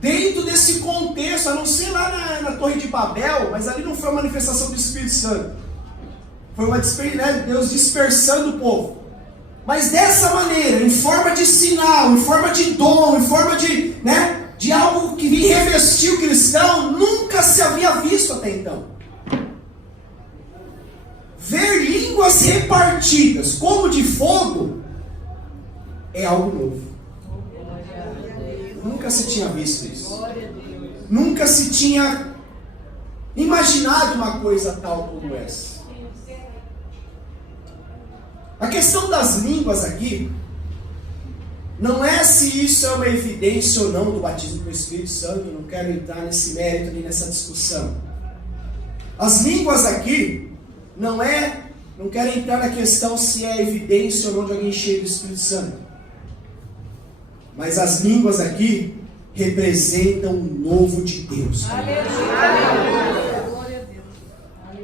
dentro desse contexto, a não ser lá na Torre de Babel, mas ali não foi uma manifestação do Espírito Santo. Foi uma Deus dispersando o povo. Mas dessa maneira, em forma de sinal, em forma de dom, em forma de algo que revestiu o cristão, nunca se havia visto até então. Ver línguas repartidas como de fogo é algo novo. Nunca se tinha visto isso. Nunca se tinha imaginado uma coisa tal como essa. A questão das línguas aqui não é se isso é uma evidência ou não do batismo com o Espírito Santo, eu não quero entrar nesse mérito nem nessa discussão. As línguas aqui, não quero entrar na questão se é evidência ou não de alguém cheio do Espírito Santo. Mas as línguas aqui representam o novo de Deus.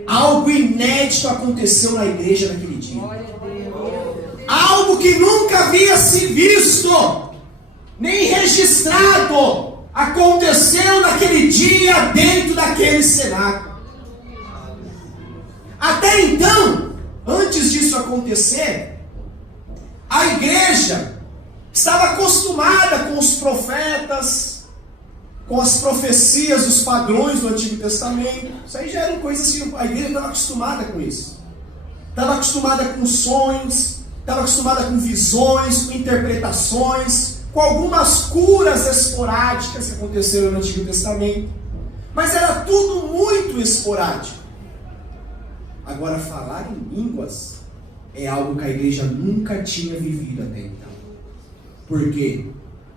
Algo inédito aconteceu na igreja naquele dia. Algo que nunca havia se visto, nem registrado, aconteceu naquele dia dentro daquele cenáculo. Até então, antes disso acontecer, a igreja estava acostumada com os profetas, com as profecias, os padrões do Antigo Testamento. Isso aí já eram coisas assim, a igreja estava acostumada com isso. Estava acostumada com sonhos, estava acostumada com visões, com interpretações, com algumas curas esporádicas que aconteceram no Antigo Testamento. Mas era tudo muito esporádico. Agora, falar em línguas é algo que a igreja nunca tinha vivido até então. Por quê?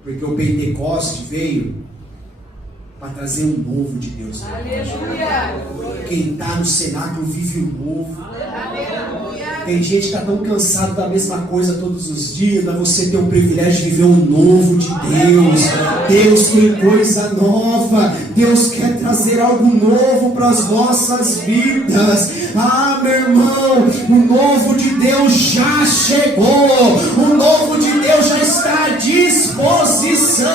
Porque o Pentecoste veio para trazer um novo de Deus. Aleluia! Quem está no cenáculo vive o novo. Aleluia! Tem gente que está tão cansado da mesma coisa todos os dias, mas você tem o privilégio de viver o novo de Deus. Deus tem coisa nova. Deus quer trazer algo novo para as vossas vidas. Ah, meu irmão, o novo de Deus já chegou. O novo de Deus já está à disposição.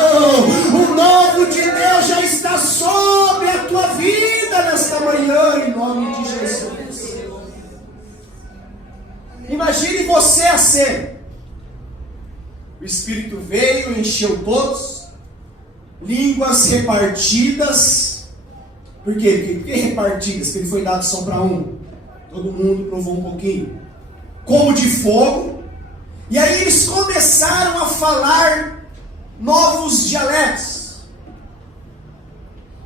O novo de Deus já está sobre a tua vida nesta manhã, em nome de Jesus. Imagine você a cena. O Espírito veio, encheu todos, línguas repartidas. Por quê? Por que repartidas? Porque ele foi dado só para um. Todo mundo provou um pouquinho. Como de fogo. E aí eles começaram a falar novos dialetos.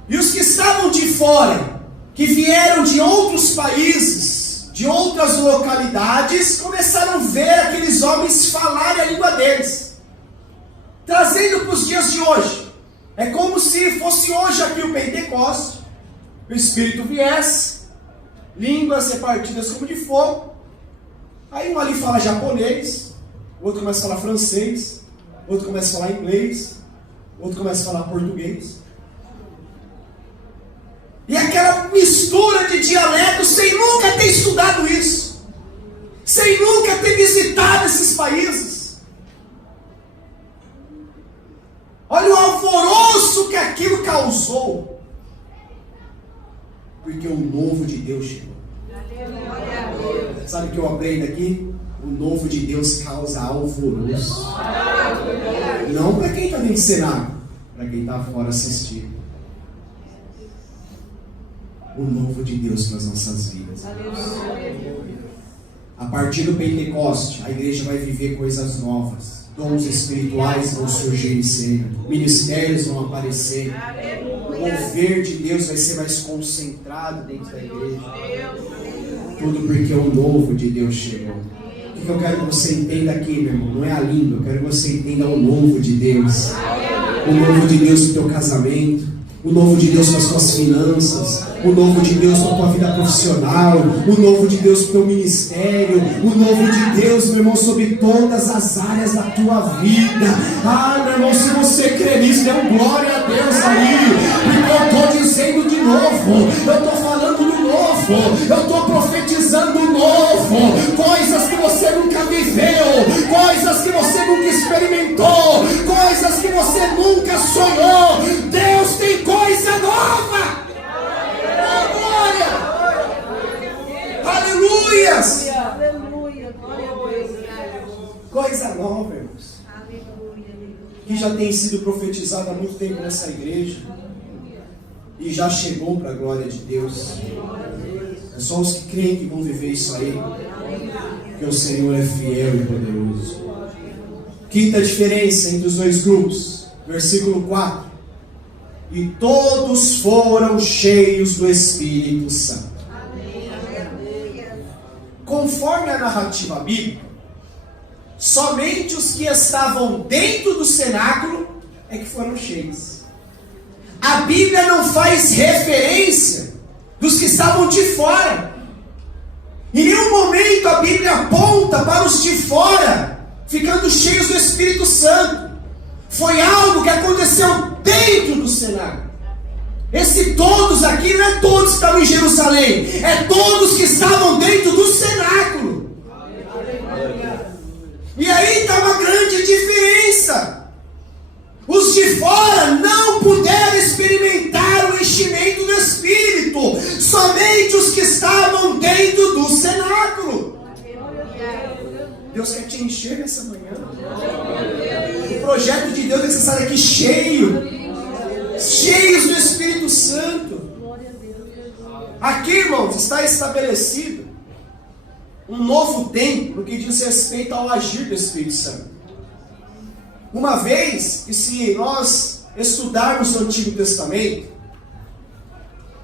E os que estavam de fora, que vieram de outros países, de outras localidades, começaram a ver aqueles homens falarem a língua deles, trazendo para os dias de hoje. É como se fosse hoje aqui o Pentecostes, o Espírito viesse, línguas repartidas como de fogo, aí um ali fala japonês, o outro começa a falar francês, o outro começa a falar inglês, o outro começa a falar português. E aquela mistura de dialetos sem nunca ter estudado isso, sem nunca ter visitado esses países. Olha o alvoroço que aquilo causou, porque o novo de Deus chegou. Sabe o que eu aprendo aqui? O novo de Deus causa alvoroço. Não para quem está dentro do cenário, para quem está fora assistindo. O novo de Deus nas nossas vidas. A partir do Pentecoste, a igreja vai viver coisas novas. Dons espirituais vão surgir em cena. Ministérios vão aparecer. O mover de Deus vai ser mais concentrado dentro da igreja. Tudo porque o novo de Deus chegou. O que eu quero que você entenda aqui, meu irmão? Não é a língua. Eu quero que você entenda o novo de Deus. O novo de Deus no teu casamento. O novo de Deus para as tuas finanças, o novo de Deus para a tua vida profissional, o novo de Deus para o teu ministério, o novo de Deus, meu irmão, sobre todas as áreas da tua vida. Ah, meu irmão, se você crê nisso, dê um glória a Deus aí, porque eu estou dizendo de novo, eu estou falando do novo, eu estou profetizando o novo, coisas que você nunca viveu, coisas que você nunca experimentou, coisas que você nunca sonhou. Deus tem coisa nova. Oh, glória! Aleluias! Coisa nova, irmãos. Que já tem sido profetizada há muito tempo nessa igreja. E já chegou para a glória de Deus. É só os que creem que vão viver isso aí. Porque o Senhor é fiel e poderoso. Quinta diferença entre os dois grupos. Versículo 4. E todos foram cheios do Espírito Santo. Conforme a narrativa bíblica, somente os que estavam dentro do cenáculo é que foram cheios. A Bíblia não faz referência dos que estavam de fora. Em nenhum momento a Bíblia aponta para os de fora, ficando cheios do Espírito Santo. Foi algo que aconteceu dentro do cenáculo. Esse todos aqui não é todos que estavam em Jerusalém, é todos que estavam dentro do cenáculo. E aí está uma grande diferença. Os de fora não puderam experimentar o enchimento do Espírito, somente os que estavam dentro do cenáculo. Deus quer te encher nessa manhã. O projeto de Deus é que você saia daqui cheios do Espírito Santo. Aqui, irmãos, está estabelecido um novo tempo no que diz respeito ao agir do Espírito Santo. Uma vez que, se nós estudarmos o Antigo Testamento,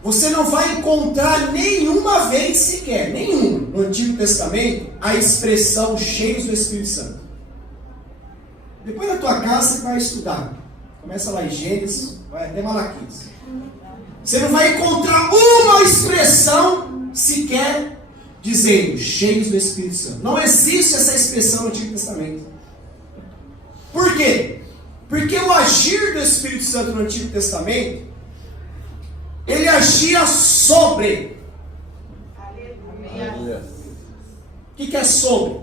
você não vai encontrar nenhuma vez sequer, no Antigo Testamento, a expressão cheios do Espírito Santo. Depois da tua casa você vai estudar. Começa lá em Gênesis, vai até Malaquias. Você não vai encontrar uma expressão sequer dizendo cheios do Espírito Santo. Não existe essa expressão no Antigo Testamento. Por quê? Porque o agir do Espírito Santo no Antigo Testamento, ele agia sobre. O que é sobre?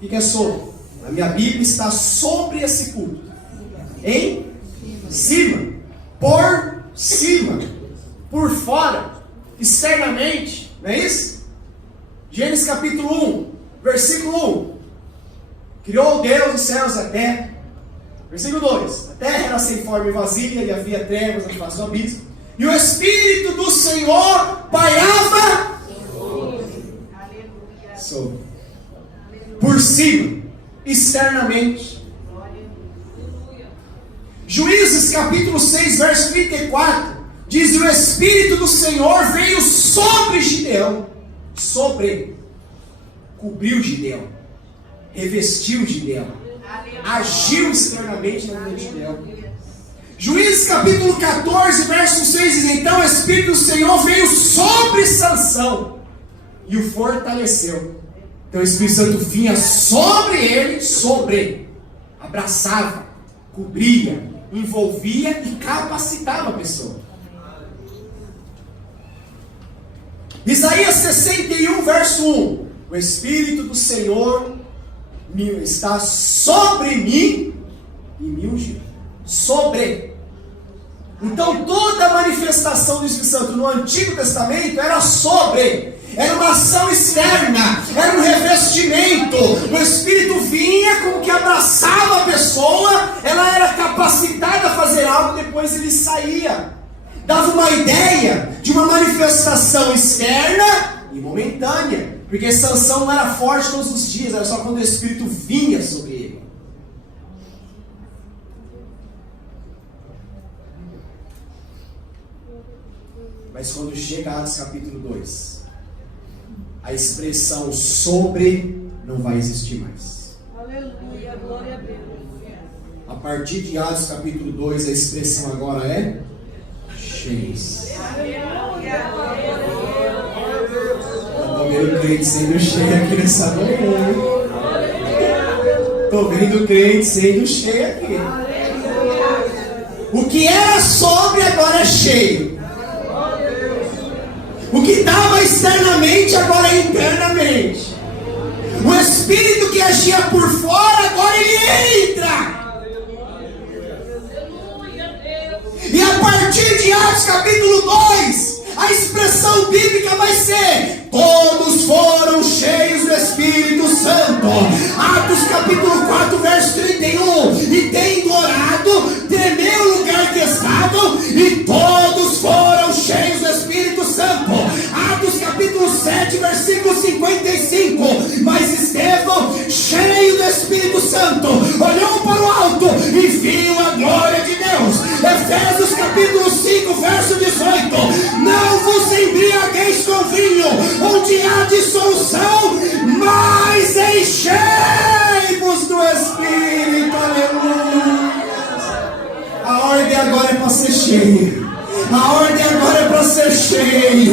O que é sobre? A minha Bíblia está sobre esse culto. Em cima. Por cima. Por fora. Externamente. Não é isso? Gênesis capítulo 1, versículo 1. Criou Deus os céus e a terra. Versículo 2. A terra era sem forma e vazia, e havia trevas na face do abismo. E o Espírito do Senhor pairava sobre. Por cima. Externamente. Juízes capítulo 6, verso 34. Diz: o Espírito do Senhor veio sobre Gideão. Sobre. Cobriu Gideão. Revestiu Gideão. Agiu externamente na vida de Gideão. Juízes capítulo 14, verso 6 diz: então o Espírito do Senhor veio sobre Sansão e o fortaleceu. Então o Espírito Santo vinha sobre ele, abraçava, cobria, envolvia e capacitava a pessoa. Isaías 61, verso 1. O Espírito do Senhor está sobre mim e me ungiu. Sobre. Então toda a manifestação do Espírito Santo no Antigo Testamento era sobre. Era uma ação externa, era um revestimento. O Espírito vinha como que abraçava a pessoa, ela era capacitada a fazer algo, depois ele saía. Dava uma ideia de uma manifestação externa e momentânea, porque Sansão não era forte todos os dias, era só quando o Espírito vinha sobre ele. Mas quando chega Atos capítulo 2, a expressão sobre não vai existir mais. Aleluia, glória a Deus. A partir de Atos capítulo 2, a expressão agora é cheios. Estou vendo crente sendo cheio aqui nessa manhã. Estou vendo crente sendo cheio aqui. O que era sobre agora é cheio. O que estava externamente agora é internamente. O Espírito que agia por fora agora ele entra. E a partir de Atos capítulo 2, a expressão bíblica vai ser: todos foram cheios do Espírito Santo. Atos capítulo 4, verso 31. E tendo orado, tremeu o lugar que estavam, e todos foram cheios do Espírito Santo. Atos capítulo 7, versículo 55. Mas Estevão, cheio do Espírito Santo, olhou para o alto e viu a glória de Deus. Efésios capítulo 5, verso 18. Não vos embriagueis com vinho, onde há dissolução, mas cheio. A ordem agora é para ser cheio.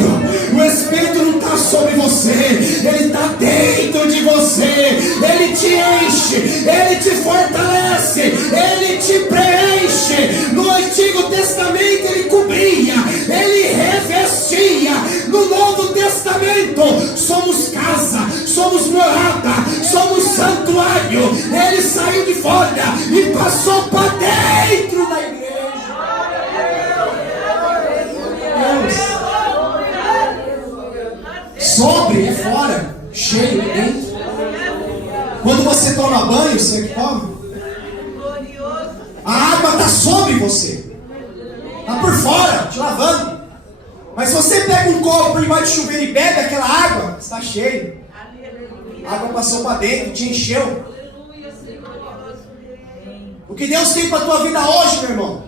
O Espírito não está sobre você, ele está dentro de você. Ele te enche, ele te fortalece, ele te preenche. No Antigo Testamento ele cobria, ele revestia. No Novo Testamento somos casa, somos morada, somos santuário. Ele saiu de fora e passou para dentro da igreja. Sobre é fora, cheio é dentro. Quando você toma banho, você que toma, a água está sobre você, está por fora, te lavando. Mas se você pega um copo por debaixo de chuveiro e bebe aquela água, está cheio. A água passou para dentro, te encheu. O que Deus tem para a tua vida hoje, meu irmão,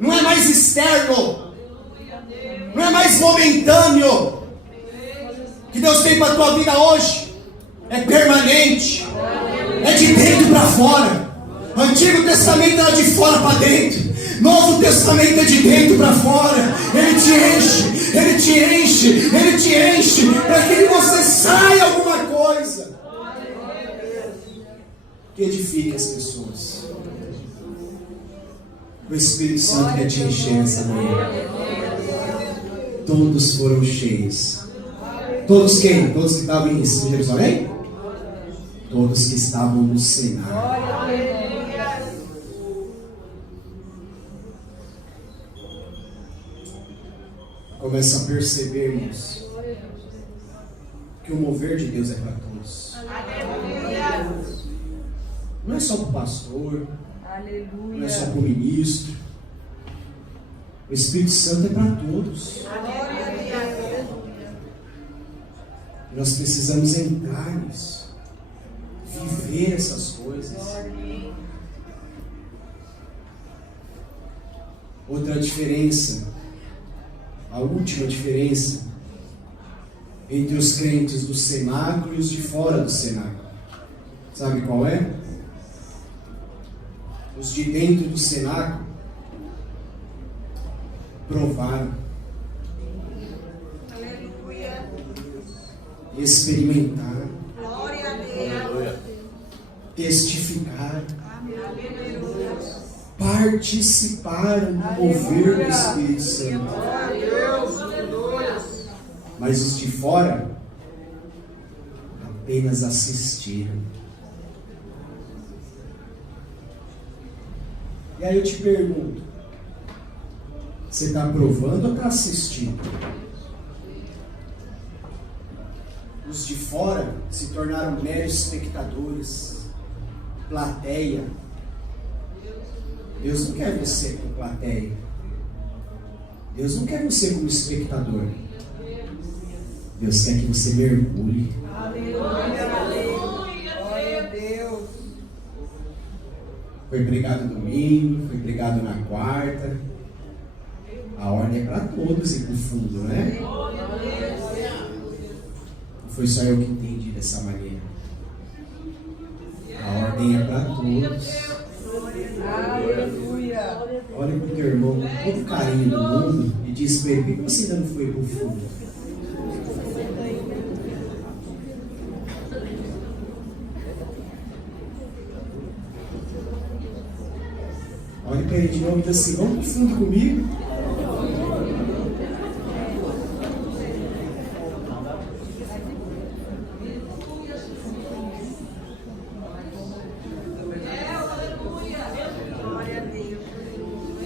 não é mais externo, não é mais momentâneo. O que Deus tem para a tua vida hoje é permanente, é de dentro para fora. O Antigo Testamento era de fora para dentro, Novo Testamento é de dentro para fora. Ele te enche, ele te enche, ele te enche, para que você saia alguma coisa que edifique as pessoas. O Espírito Santo quer te encher nessa manhã. Todos foram cheios. Todos quem? Todos que estavam em Jerusalém? Todos que estavam no cenáculo. Começa a percebermos que o mover de Deus é para todos. Não é só para o pastor, não é só para o ministro. O Espírito Santo é para todos. Nós precisamos entrar nisso, viver essas coisas. Outra diferença, a última diferença entre os crentes do cenáculo e os de fora do cenáculo, sabe qual é? Os de dentro do cenáculo provaram, experimentaram, testificaram, participaram do mover do Espírito Santo. Mas os de fora apenas assistiram. E aí eu te pergunto, você está provando ou está assistindo? Os de fora se tornaram meros espectadores, plateia. Deus não quer você como plateia. Deus não quer você como espectador. Deus quer que você mergulhe. Foi pregado domingo, foi pregado na quarta. A ordem é para todos ir para o fundo, né? Não foi só eu que entendi dessa maneira. A ordem é para todos. Olha para o teu irmão com todo carinho do mundo e diz para ele: por que você ainda não foi para o fundo? Olha para ele de novo e diz assim: vamos para o fundo comigo?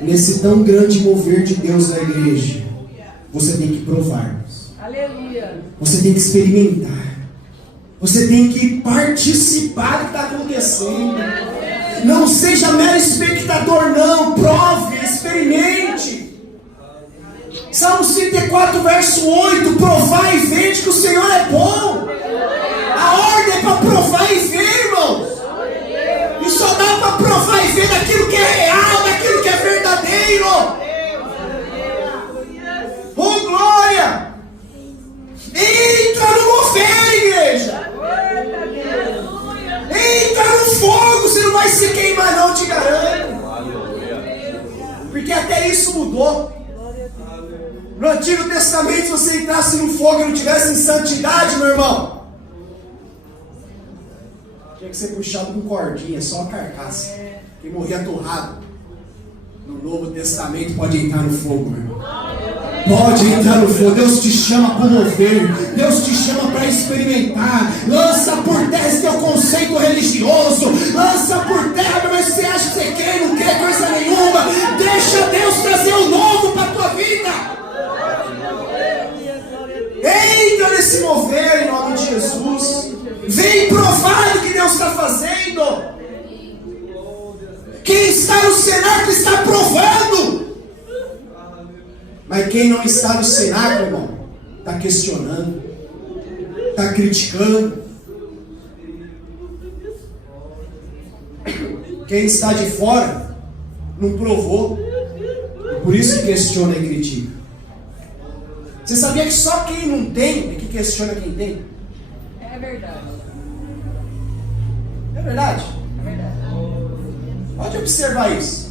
Nesse tão grande mover de Deus na igreja, você tem que provar. Aleluia. Você tem que experimentar. Você tem que participar do que está acontecendo. Não seja mero espectador, não. Prove, experimente. Salmo 34, verso 8: provai e vede que o Senhor é bom. A ordem é para provar e ver, irmãos. E só dá para provar e ver daquilo que é real, daquilo que é verdadeiro. Oh, glória! Entra no mover, igreja. Entra no fogo, você não vai se queimar não, te garanto. Porque até isso mudou. No Antigo Testamento, se você entrasse no fogo e não tivesse em santidade, meu irmão, tinha que ser puxado com cordinha, só a carcaça, que morria torrado. No Novo Testamento pode entrar no fogo, meu irmão. Pode entrar no fogo. Deus te chama para mover. Deus te chama para experimentar. Lança por terra esse teu conceito religioso. Lança por terra, mas você acha que você quer e não quer coisa nenhuma. Deixa Deus trazer o novo para a tua vida. Entra nesse mover em nome de Jesus. Vem provar o que Deus está fazendo. Quem está no cenáculo está provando. Mas quem não está no cenáculo, irmão, está questionando, está criticando. Quem está de fora não provou. Por isso que questiona e critica. Você sabia que só quem não tem é que questiona quem tem? É verdade. É verdade? É verdade. Pode observar isso.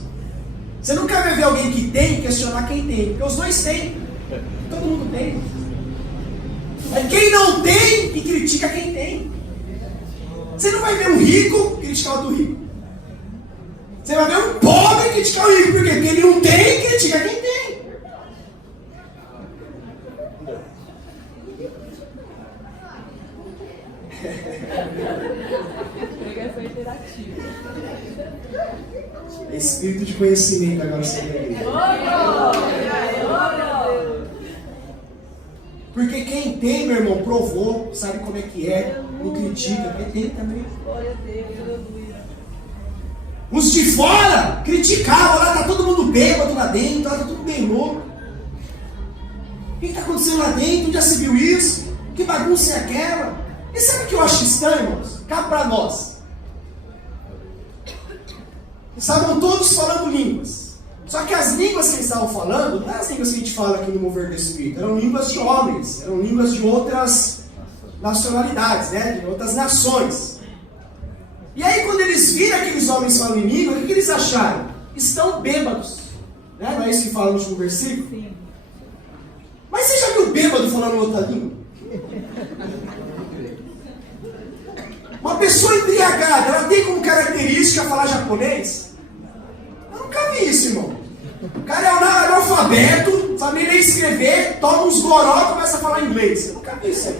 Você nunca vai ver alguém que tem questionar quem tem, porque os dois têm. Todo mundo tem. É quem não tem que critica quem tem. Você não vai ver um rico criticar o do rico. Você vai ver um pobre criticar o rico. Por quê? Porque ele não tem, critica quem tem. Pregação interativa. É espírito de conhecimento agora sobre a igreja. Porque quem tem, meu irmão, provou, sabe como é que é, não critica, quem tem também. Glória a Deus, aleluia. Os de fora criticavam, lá tá todo mundo bêbado lá dentro, lá tá tudo bem louco. O que está acontecendo lá dentro? Onde já se viu isso? Que bagunça é aquela? E sabe o que eu acho estranho, irmãos? Cá para nós. Estavam todos falando línguas. Só que as línguas que eles estavam falando, não é as línguas que a gente fala aqui no Mover do Espírito, eram línguas de homens, eram línguas de outras nacionalidades, né? De outras nações. E aí quando eles viram aqueles homens falando em língua, o que eles acharam? Estão bêbados. Né? Não é isso que fala no último versículo? Sim. Mas você já viu bêbado falando outra língua? Uma pessoa embriagada, ela tem como característica falar japonês? Eu nunca vi isso, irmão. O cara é analfabeto, sabe nem escrever, toma uns goró e começa a falar inglês. Eu nunca vi isso aí.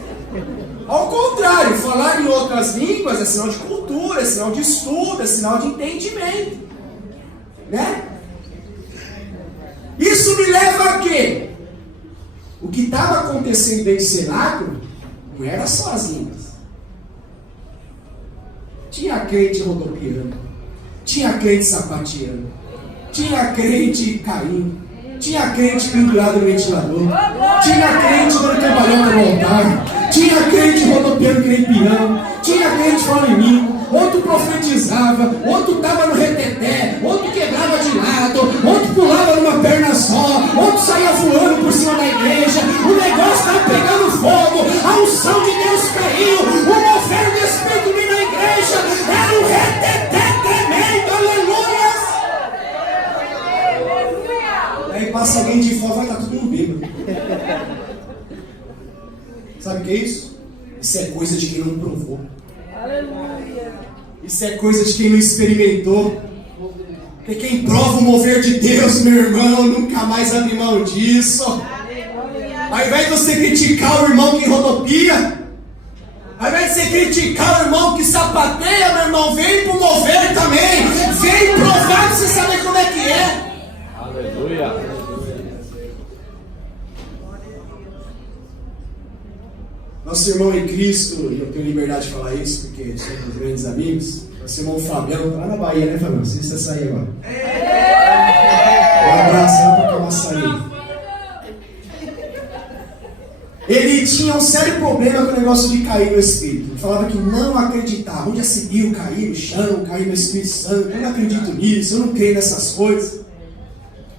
Ao contrário, falar em outras línguas é sinal de cultura, é sinal de estudo, é sinal de entendimento. Né? Isso me leva a quê? O que estava acontecendo dentro do cenáculo não era só as línguas. Tinha crente rodopiando, tinha crente sapateando, tinha crente caindo, tinha crente pendurado no ventilador, tinha crente dando cambalhota no altar, tinha crente rodopiando que nem piano, tinha crente falando em mim, outro profetizava, outro estava no reteté, outro quebrava de lado, outro pulava numa perna só, outro saía voando por cima da igreja, o negócio estava pegando fogo, a unção de Deus caiu, o mover do Espírito veio na igreja, era um reteté tremendo, aleluia! Aí passa alguém de fora, vai estar todo mundo bêbado. Sabe o que é isso? Isso é coisa de quem não provou. Aleluia. Isso é coisa de quem não experimentou. Porque quem prova o mover de Deus, meu irmão, nunca mais abre mão disso. Ao invés de você criticar o irmão que rodopia, ao invés de você criticar o irmão que sapateia, meu irmão, vem pro mover também. Vem provar pra você saber como é que é. Aleluia. Nosso irmão em Cristo, e eu tenho liberdade de falar isso porque somos grandes amigos, nosso irmão Fabião, tá lá na Bahia, né, Fabião? Você está saindo agora. Um abraço lá para Camaçari. Ele tinha um sério problema com o negócio de cair no Espírito. Ele falava que não acreditava. Onde já se viu cair no chão, cair no Espírito Santo? Eu não acredito nisso, eu não creio nessas coisas.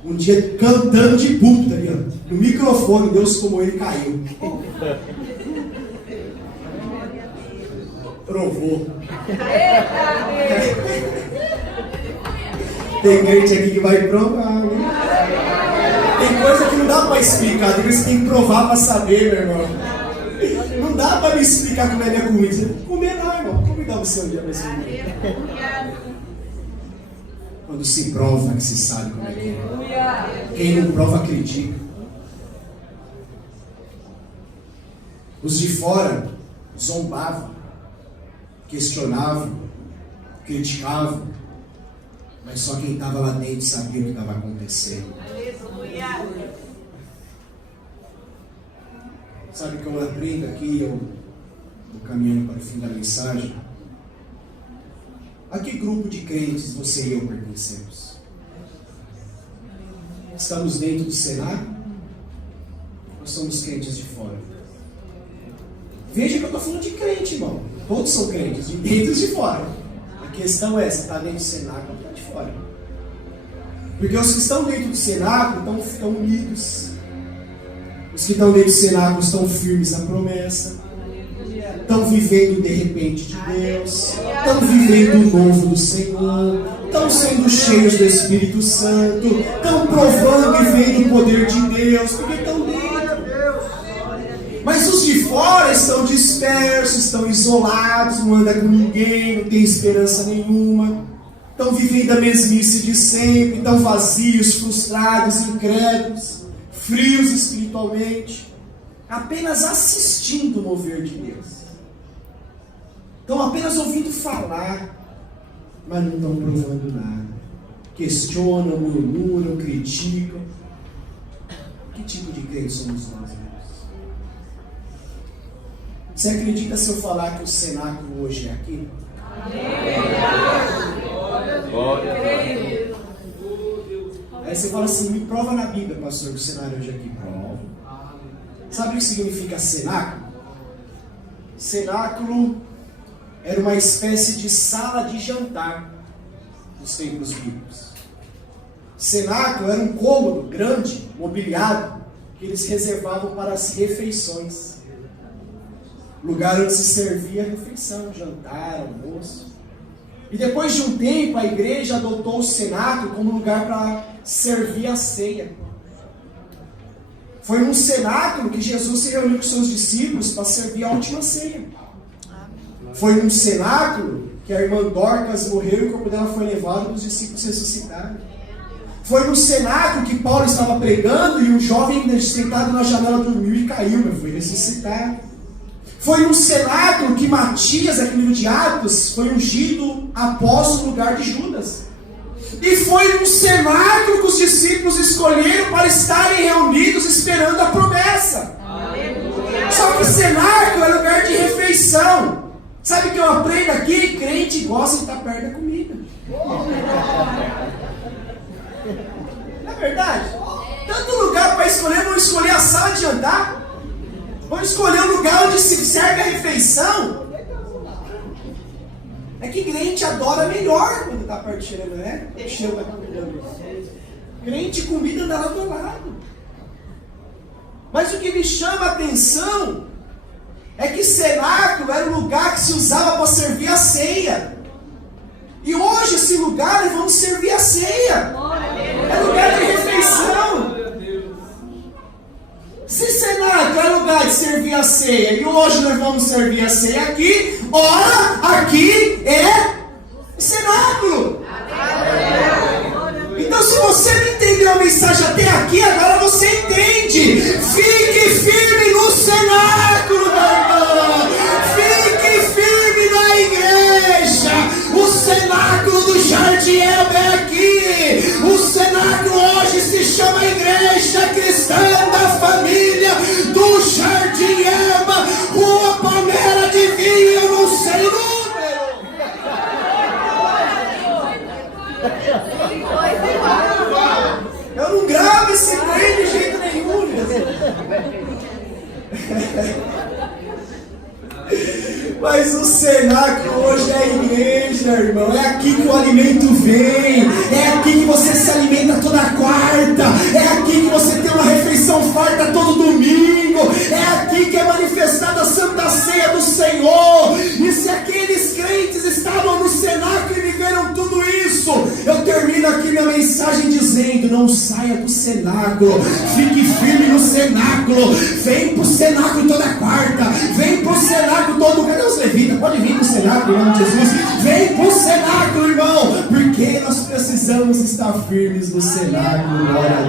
Um dia, cantando de púlpito, ali, ó, no microfone, Deus como ele caiu. Provou. Tem crente aqui que vai provar, né? Tem coisa que não dá para explicar, tem coisa que você tem que provar para saber, meu irmão. Não dá para me explicar como é minha comida. Você tem que comer lá, irmão. Como dá o seu dia para esse dia? Quando se prova que se sabe como é que é. Quem não prova, critica. Os de fora zombavam, questionavam, criticavam, mas só quem estava lá dentro sabia o que estava acontecendo. Sabe o que eu aprendo aqui, eu caminhando para o fim da mensagem? A que grupo de crentes você e eu pertencemos? Estamos dentro do cenário? Ou somos crentes de fora? Veja que eu estou falando de crente, irmão. Todos são crentes, de dentro e de fora. A questão é, você está dentro do cenáculo ou está de fora? Porque os que estão dentro do cenáculo estão unidos. Os que estão dentro do cenáculo estão firmes na promessa. Estão vivendo de repente de Deus. Estão vivendo o novo do Senhor. Estão sendo cheios do Espírito Santo. Estão provando e vendo o poder de Deus. Porque estão dentro. Mas os de fora estão dispersos, estão isolados, não andam com ninguém, não tem esperança nenhuma. Estão vivendo a mesmice de sempre, estão vazios, frustrados, incrédulos, frios espiritualmente, apenas assistindo o mover de Deus. Estão apenas ouvindo falar, mas não estão provando nada. Questionam, murmuram, criticam. Que tipo de crente somos nós, irmãos? Você acredita se eu falar que o cenáculo hoje é aqui? Aí você fala assim, me prova na Bíblia, pastor, que o cenário hoje é aqui. Prova. Sabe o que significa cenáculo? Cenáculo era uma espécie de sala de jantar nos tempos bíblicos. Cenáculo era um cômodo grande, mobiliado, que eles reservavam para as refeições. Lugar onde se servia a refeição, jantar, almoço. E depois de um tempo, a igreja adotou o cenáculo como lugar para servir a ceia. Foi num cenáculo que Jesus se reuniu com seus discípulos para servir a última ceia. Foi num cenáculo que a irmã Dorcas morreu e o corpo dela foi levado e os discípulos ressuscitaram. Foi no cenáculo que Paulo estava pregando e um jovem sentado na janela dormiu e caiu, mas foi ressuscitado. Foi no cenáculo que Matias, aqui no livro de Atos, foi ungido apóstolo no lugar de Judas. E foi no cenáculo que os discípulos escolheram para estarem reunidos esperando a promessa. Só que o cenáculo é lugar de refeição. Sabe o que eu aprendo aqui? Crente gosta de estar perto da comida. Não é verdade? Tanto lugar para escolher, vamos escolher a sala de jantar. Vamos escolher o lugar onde se serve a refeição. É que crente adora melhor quando está partilhando, né? Chama comida. Crente e comida anda lado a lado. Mas o que me chama a atenção é que cenáculo era o lugar que se usava para servir a ceia. E hoje esse lugar nós vamos servir a ceia. É lugar de refeição. Se cenáculo é lugar de servir a ceia e hoje nós vamos servir a ceia aqui, ora, aqui é cenáculo. Então se você não entendeu a mensagem até aqui, agora você entende. Fique firme no cenáculo, meu irmão. Fique firme na igreja. O cenáculo do Jardim Elba é aqui. O cenáculo hoje se chama Igreja Cristã da Família do Jardim Elba, Rua Palmeira de Vinha, eu não sei o número. Eu não gravo esse trem de jeito nenhum, Jesus. Mas o cenáculo hoje é a igreja, irmão. É aqui que o alimento vem. É aqui que você se alimenta toda quarta. É aqui que você tem uma refeição farta todo domingo. É aqui que é manifestada a Santa Ceia do Senhor. E se aqueles crentes estavam no cenáculo e viveram tudo isso, eu termino termino aqui minha mensagem dizendo: não saia do cenáculo, fique firme no cenáculo. Vem pro cenáculo toda quarta, vem pro cenáculo todo. Cadê os levitas? Pode vir pro cenáculo, em nome de Jesus. Vem pro cenáculo, irmão, porque nós precisamos estar firmes no cenáculo. Glória a